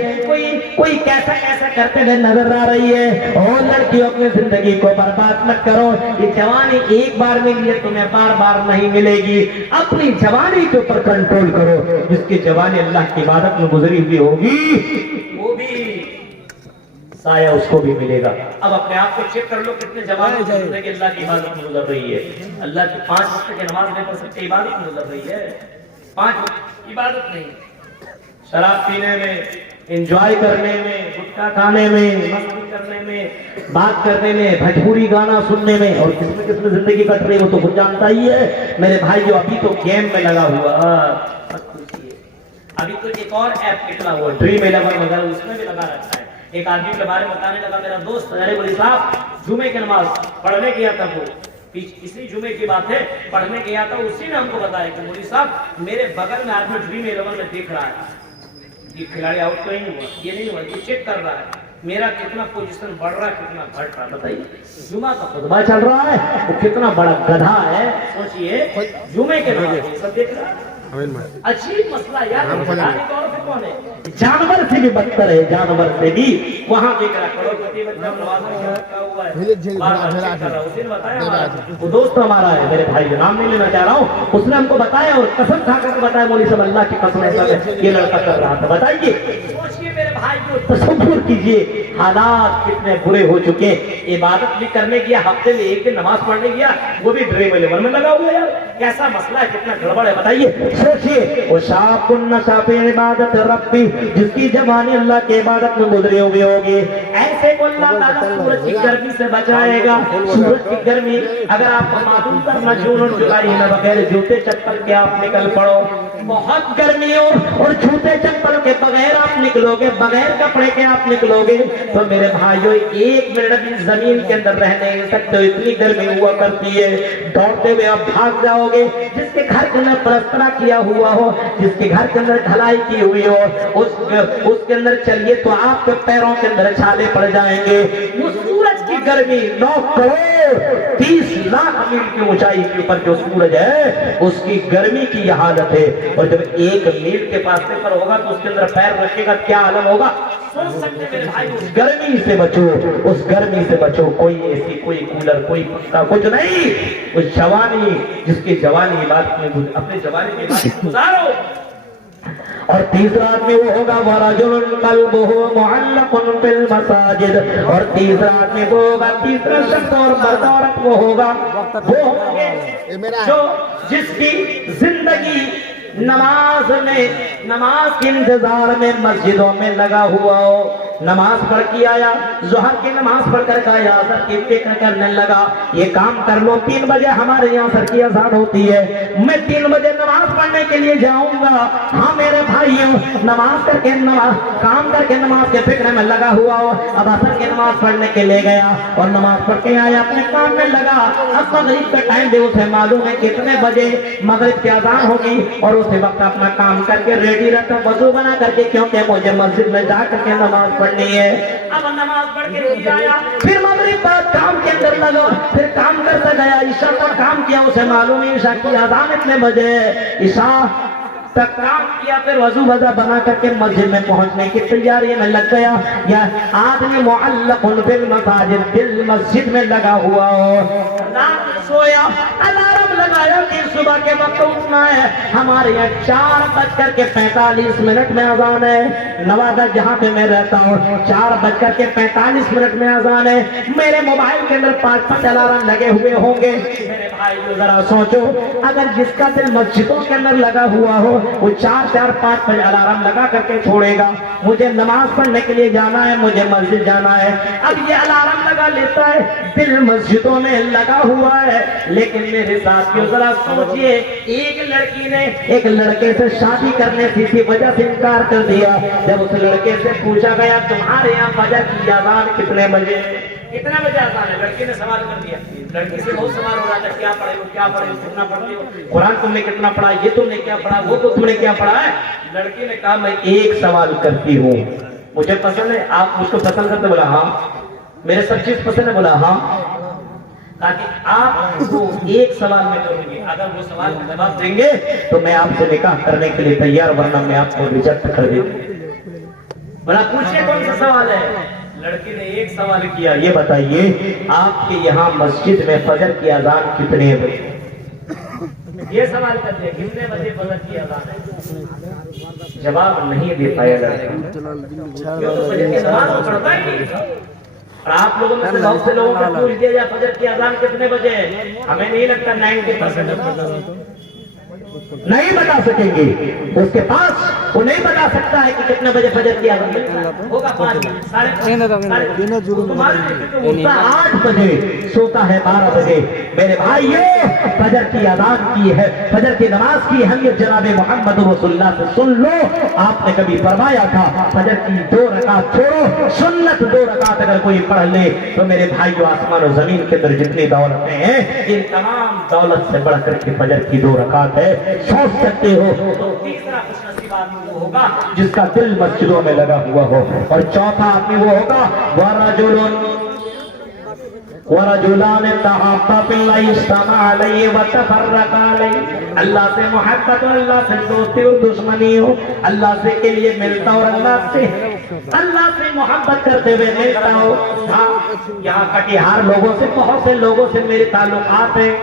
کوئی کیسا کرتے ہوئے نظر آ رہی ہے۔ اور لڑکیوں اپنی زندگی کو برباد مت کرو، یہ جوانی ایک بار ملی ہے، تمہیں بار بار نہیں ملے گی۔ اپنی جوانی کے اوپر کنٹرول کرو، جس کی جوانی اللہ کی عبادت میں گزری ہوئی ہوگی وہ بھی سایہ اس کو بھی ملے گا۔ اب اپنے آپ کو چیک کر لو، کتنے جوانوں کی زندگی اللہ کی عبادت میں گزر رہی ہے، اللہ کی 5 وقت کی نماز نہیں پڑھ سکتے، عبادت میں گزر رہی ہے، 5 وقت عبادت نہیں، شراب پینے میں، انجوائے کرنے میں، گٹکا کھانے میں، مستی کرنے میں، بات کرنے میں، بھوجپوری گانا سننے میں، اور کس میں زندگی کٹ رہی ہے وہ تو خود جانتا ہی ہے۔ میرے بھائی جو ابھی تو گیم میں لگا ہوا، ابھی تو ایک اور ایپ نکلا ہوا ڈریم 11 وغیرہ، اس میں بھی لگا رکھا ہے۔ ایک آدمی کے بارے میں بتانے لگا، میرا دوست ارے بولی صاحب جمعے کی نماز پڑھنے گیا تھا، وہ اسی جمعے کی بات ہے، پڑھنے گیا تھا، اسی نے ہم کو بتایا کہ مولوی صاحب میرے بغل میں آدمی ڈریم 11 میں دیکھ رہا ہے، یہ کھلاڑی آؤٹ تو نہیں ہوا، یہ نہیں ہوا، یہ چیک کر رہا ہے میرا کتنا پوزیشن بڑھ رہا ہے، کتنا گھٹ رہا ہے۔ بتائیے جمعہ کا خطبہ چل رہا ہے، وہ کتنا بڑا گدھا ہے، سوچئے جمعے کے نماز سب دیکھ رہا ہے۔ عجیب مسئلہ یار، کون ہے؟ جانور سے بھی بدتر ہے، جانور سے بھی وہاں دیکھ رہا کروڑپتی بچہ نماز میں رکھا ہوا ہے، وہ دوست ہمارا ہے، میرے بھائی نام نہیں لینا چاہ رہا ہوں، اس نے ہم کو بتایا اور قسم کھا کر بتایا، مولوی صاحب اللہ کی قسم ایسا ہے یہ لڑکا کر رہا تھا۔ بتائیے، سوچئے میرے بھائی کو، تصور کیجئے حالات کتنے برے ہو چکے ہیں۔ عبادت بھی کرنے گیا، ہفتے میں ایک دن نماز پڑھنے گیا، وہ بھی ڈریم 11 میں لگا ہوا ہے یار، کیسا مسئلہ ہے، کتنا گڑبڑ ہے۔ بتائیے سوچئے، وَشَابٌ نَشَأَ فِي عِبَادَةِ رَبِّهِ، جس کی جوانی اللہ کی عبادت میں گزری ہوئی ہوگی، ایسے کو اللہ تعالیٰ سورج کی گرمی سے بچائے گا۔ سورج کی گرمی اگر آپ کو معلوم کرنا، جون اور جولائی میں بغیر جوتے چپل کے آپ نکل پڑو، بہت گرمی ہو اور جوتے چپل کے بغیر آپ نکلو گے, بغیر کپڑے کے آپ نکلو گے تو میرے بھائیوں ایک منٹ بھی زمین کے اندر رہ نہیں سکتے, اتنی گرمی ہوا کرتی ہے. دوڑتے ہوئے آپ بھاگ جاؤ گے. جس کے گھر کے اندر پلسترا کیا ہوا ہو, جس کے گھر کے اندر ڈھلائی کی ہوئی ہو, اس کے اندر چلیے تو آپ کے پیروں کے اندر چھالے پڑ جائیں گے. وہ سورج کی گرمی 9 کروڑ 30 لاکھ میل کی اونچائی کے اوپر جو سورج ہے اس کی گرمی کی یہ حالت ہے. اور جب 1 میل کے فاصلے پر ہوگا تو اس کے اندر پیر رکھے گا, کیا عالم ہوگا سوچ سکتے میرے بھائی. اس گرمی سے بچو, اس گرمی سے بچو. کوئی اے سی, کوئی کولر, کوئی پنکھا, کچھ نہیں. اس جوانی, جس کی جوانی بات میں اپنے جوانی کی بات گزارو. اور تیسرا آدمی وہ ہوگا وَرَجُلٌ قَلْبُهُ مُعَلَّقٌ بِالْمَسَاجِدِ. اور تیسرا آدمی وہ ہوگا, تیسرا شخص اور مرد عورت وہ ہوگا, وہ ہوں گے جو جس کی زندگی نماز میں, نماز کے انتظار میں مسجدوں میں لگا ہوا ہو. نماز پڑھ کے آیا, ظہر کی نماز پڑھ کر آیا, اثر کی فکر کرنے لگا یہ کام کر لو, 3 بجے ہمارے یہاں اثر کی اذان ہوتی ہے, میں 3 بجے نماز پڑھنے کے لیے جاؤں گا. ہاں میرے بھائیوں, نماز کر کے کام کر کے نماز کے فکر میں لگا ہوا ہو. اب اثر کی نماز پڑھنے کے لیے گیا اور نماز پڑھ کے آیا, اپنے کام میں لگا. اب مغرب کا ٹائم بھی اسے معلوم ہے کتنے بجے مغرب کی اذان ہوگی, اور اسی وقت اپنا کام کر کے ریڈی رہتا, وضو بنا کر کے, کیونکہ مجھے مسجد میں جا کر کے نماز پڑھنی ہے. اب نماز پڑھ کے آیا, پھر مغرب بعد کام کے اندر لگا, پھر کام کرتا گیا, عشاء پر کام کیا, اسے معلوم ہے عشاء کی اذان اتنے بجے, عشاء تک کام کیا, پھر وضو وضا بنا کر کے مسجد میں پہنچنے کی تیاری میں لگ گیا. یا آدمی معلق بالمساجد, دل مسجد میں لگا ہوا ہو, رات میں سویا, الارم لگایا کہ صبح کے وقت اٹھنا ہے. ہمارے یہاں 4:45 میں اذان ہے. نوادہ جہاں پہ میں رہتا ہوں 4:45 میں اذان ہے. میرے موبائل کے اندر 5 الارم لگے ہوئے ہوں گے. میرے بھائی ذرا سوچو, اگر جس کا دل مسجدوں کے اندر لگا ہوا ہو وہ 4-5 الارم لگا کر کے چھوڑے گا, مجھے نماز پڑھنے کے لیے جانا ہے, مجھے مسجد جانا ہے. اب یہ الارم لگا لیتا ہے, دل مسجدوں میں لگا ہوا ہے. لیکن میرے ساتھیوں ذرا سوچئے, ایک لڑکی نے ایک لڑکے سے شادی کرنے کی اسی وجہ سے انکار کر دیا. جب اس لڑکے سے پوچھا گیا تمہارے یہاں فجر کی اذان کتنے بجے, کتنا بجے اذان ہے, لڑکی نے سوال کر دیا. لڑکی سے بہت سوال ہو رہا تھا, کیا پڑھے ہو, کیا پڑھے ہو, کتنا پڑھتے ہو, قرآن تم نے کتنا پڑھا, یہ تم نے کیا پڑھا, وہ تو تم نے کیا پڑھا ہے. لڑکی نے کہا میں ایک سوال کرتی ہوں, مجھے پسند ہے, آپ مجھ کو پسند کرتے, بولا ہاں. میرے سب چیز پسند ہے, بولا ہاں. تاکہ آپ کو ایک سوال میں کروں گی, اگر وہ سوال کا جواب دیں گے تو میں آپ سے نکاح کرنے کے لیے تیار, ورنہ میں آپ کو ریجیکٹ کر دوں. بولا پوچھئے کون سا سوال ہے. لڑکی نے ایک سوال کیا, یہ بتائیے آپ کے یہاں مسجد میں فجر کی اذان کتنے بجے, یہ سوال کر دیا کتنے بجے فجر کی اذان ہے. جواب نہیں دے پایا لڑکا, فجر کی نماز پڑھتا ہی نہیں. اور آپ لوگوں میں سے بہت سے لوگوں کو پوچھ دیا جائے فجر کی اذان کتنے بجے, ہمیں نہیں لگتا 90% نہیں بتا سکیں گے. اس کے پاس وہ نہیں بتا سکتا ہے کہ کتنے بجے فجر کی اذان ہوگا. 8 بجے سوتا ہے 12 بجے. میرے بھائیو, فجر کی اذان کی ہے, فجر کی نماز کی اہمیت جناب محمد رسول اللہ سے سن لو. آپ نے کبھی فرمایا تھا فجر کی 2 رکعت چھوڑو, سنت 2 رکعت اگر کوئی پڑھ لے تو میرے بھائیو آسمان و زمین کے اندر جتنی دولتیں ہیں ان تمام دولت سے بڑھ کر کے فجر کی 2 رکعت ہے. سوچ سکتے ہو. تو تیسرا خوش نصیب آدمی وہ ہوگا جس کا دل مسجدوں میں لگا ہوا ہو. اور چوتھا آدمی وہ ہوگا ورجلان تحابا بالله اجتمع علیہ وتفرقا علیہ. اللہ سے محبت اور اللہ سے دوستی اور دشمنی ہو, اللہ سے کے لیے ملتا اور اللہ سے محبت کرتے ہوئے ملتا ہو. ہاں یہاں کٹیہار لوگوں سے, بہت سے لوگوں سے میرے تعلقات ہیں.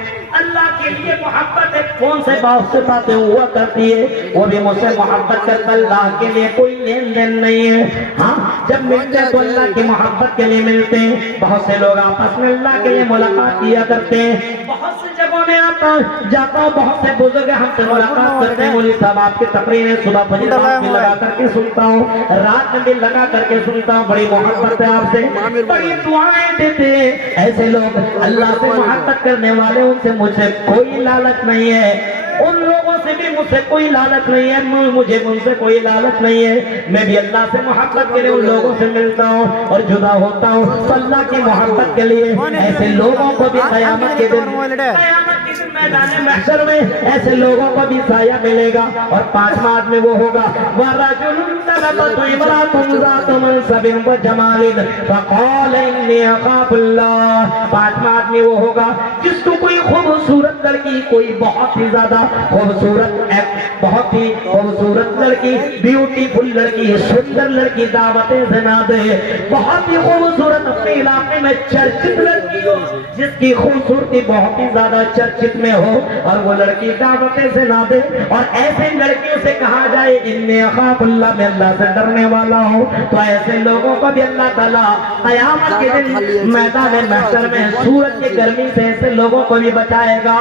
اللہ کے لیے محبت ہے, کون سے بہت سے باتیں ہوا کرتی ہے, وہ بھی مجھ سے محبت کرتا, اللہ کے لیے کوئی لین دین نہیں ہے. ہاں جب ملتے ہیں تو اللہ کی محبت کے لیے ملتے ہیں. بہت سے لوگ آپس میں اللہ کے لیے ملاقات کیا کرتے ہیں. بہت سے جگہوں میں آتا جاتا ہوں, بہت سے بزرگ ہم سے ملاقات کرتے ہیں. مولوی صاحب آپ کی تقریریں صبح فجر میں لگا کر کے سنتا ہوں, رات میں بھی لگا کر کے سنتا ہوں. بڑی محبت ہے آپ سے, بڑی دعائیں دیتے ہیں. ایسے لوگ اللہ سے محبت کرنے والے, ان سے مجھے کوئی لالچ نہیں ہے. ان لوگوں لوگوں سے بھی مجھ سے کوئی لالچ نہیں ہے، مجھے ان سے کوئی لالچ نہیں ہے، میں بھی اللہ سے محبت کے لیے ان لوگوں سے ملتا ہوں اور جدا ہوتا ہوں تو اللہ کی محبت کے لیے۔ ایسے لوگوں کو بھی قیامت کے دن میدان محشر میں ایسے لوگوں کو بھی سایہ ملے گا۔ اور پانچواں آدمی وہ ہوگا وَرَجُلٌ طَلَبَتْهُ امْرَأَةٌ ذَاتُ مَنْصَبٍ وَجَمَالٍ فَقَالَ إِنِّي أَخَافُ اللَّهَ۔ پانچواں آدمی وہ ہوگا جس کو کوئی خوبصورت لڑکی، کوئی بہت ہی زیادہ خوبصورت، بہت ہی خوبصورت لڑکی، بیوٹیفل لڑکی، سندر لڑکی دعوت زنا دے، بہت ہی خوبصورت اپنے علاقے میں چرچت لڑکی ہو، جس کی خوبصورتی بہت ہی زیادہ چرچت میں ہو، اور وہ لڑکی دعوت زنا دے، اور ایسے لڑکیوں سے کہا جائے انی اخاف اللہ، میں اللہ سے ڈرنے والا ہوں، تو ایسے لوگوں کو بھی اللہ تعالیٰ قیامت کے دن میدان محشر میں سورج کی گرمی سے ایسے لوگوں کو بھی بچائے گا۔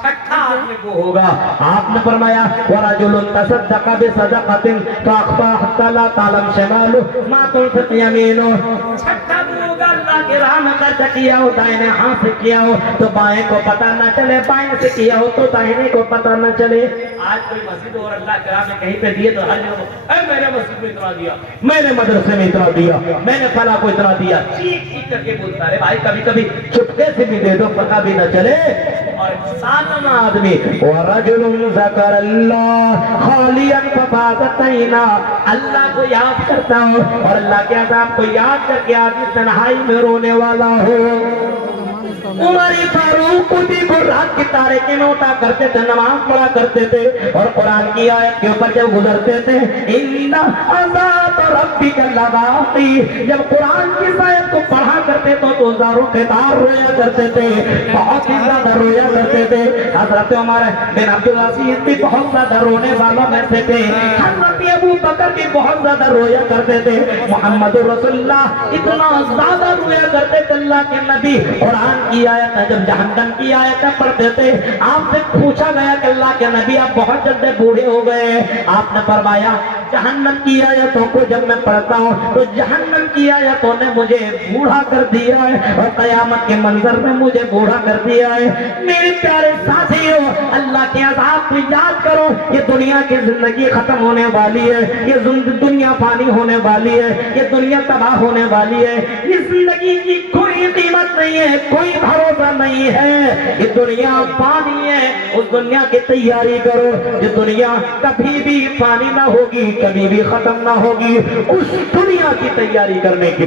چھٹا آدمی وہ ہوگا، آپ نے فرمایا وَرَجُلٌ تَصَدَّقَ بِصَدَقَةٍ فَأَخْفَاهَا حَتَّىٰ لَا تَعْلَمَ شِمَالُهُ مَا تُنْفِقُ يَمِينُهُ۔ چھٹا وہ ہوگا اللہ کے راہ میں خرچ کیا ہو، دائیں ہاتھ سے کیا ہو تو بائیں کو پتہ نہ چلے، بائیں سے کیا ہو تو دائیں کو پتہ نہ چلے۔ آج کوئی مسجد اور اللہ کے راہ میں کہیں پہ دیے تو ہر جگہ اے میں نے مسجد میں اتنا دیا، میں نے مدرسے میں اتنا دیا، میں نے فلاں کو اتنا دیا، چیخ چیخ کر کے بولتا ہے۔ بھائی کبھی کبھی چپکے سے بھی دے دو، پتہ بھی نہ چلے۔ اور ساتواں آدمی وَرَجُلٌ ذَكَرَ اللَّهَ خَالِيًا فَفَاضَتْ عَيْنَاهُ، اللہ کو یاد کرتا ہو اور اللہ کے عذاب کو یاد کر کے آدمی تنہائی میں رونے والا ہو۔ عمر فاروق بھی رات کی تاریکی میں اٹھا کرتے تھے، نماز پڑھا کرتے تھے اور قرآن کی آیت کے اوپر جب گزرتے تھے اِنَّ عَذَابَ رَبِّكَ لَوَاقِعٌ، جب قرآن کی آیت کو پڑھا کرتے تو زاروں کے دار رویا کرتے تھے، بہت ہی زیادہ رویا کرتے تھے۔ حضرت عمر بن عبدالعزیز بھی بہت زیادہ رونے والوں میں سے تھے، حضرت ابو بکر بھی بہت زیادہ رویا کرتے تھے، محمد رسول اللہ اتنا زیادہ رویا کرتے تھے اللہ کے نبی قرآن کی آیت جب جہنم کی آیتیں پڑھتے تھے آپ سے پوچھا گیا کہ اللہ کے نبی آپ بہت جلدی بوڑھے ہو گئے، آپ نے فرمایا جہنم کی آیتوں کو جب میں پڑھتا ہوں تو جہنم کی آیتوں نے مجھے بوڑھا کر دیا ہے اور قیامت کے منظر میں مجھے بوڑھا کر دیا ہے۔ میرے پیارے ساتھیو، اللہ کے عذاب کو یاد کرو، یہ دنیا کی زندگی ختم ہونے والی ہے، یہ دنیا فانی ہونے والی ہے، یہ دنیا تباہ ہونے والی ہے، اس زندگی کی کوئی قیمت نہیں ہے، کوئی بھروسہ نہیں ہے، یہ دنیا فانی ہے، اس دنیا کی تیاری کرو، یہ دنیا کبھی بھی فانی نہ ہوگی، کبھی بھی ختم نہ ہوگی، اس دنیا کی تیاری کرنے کی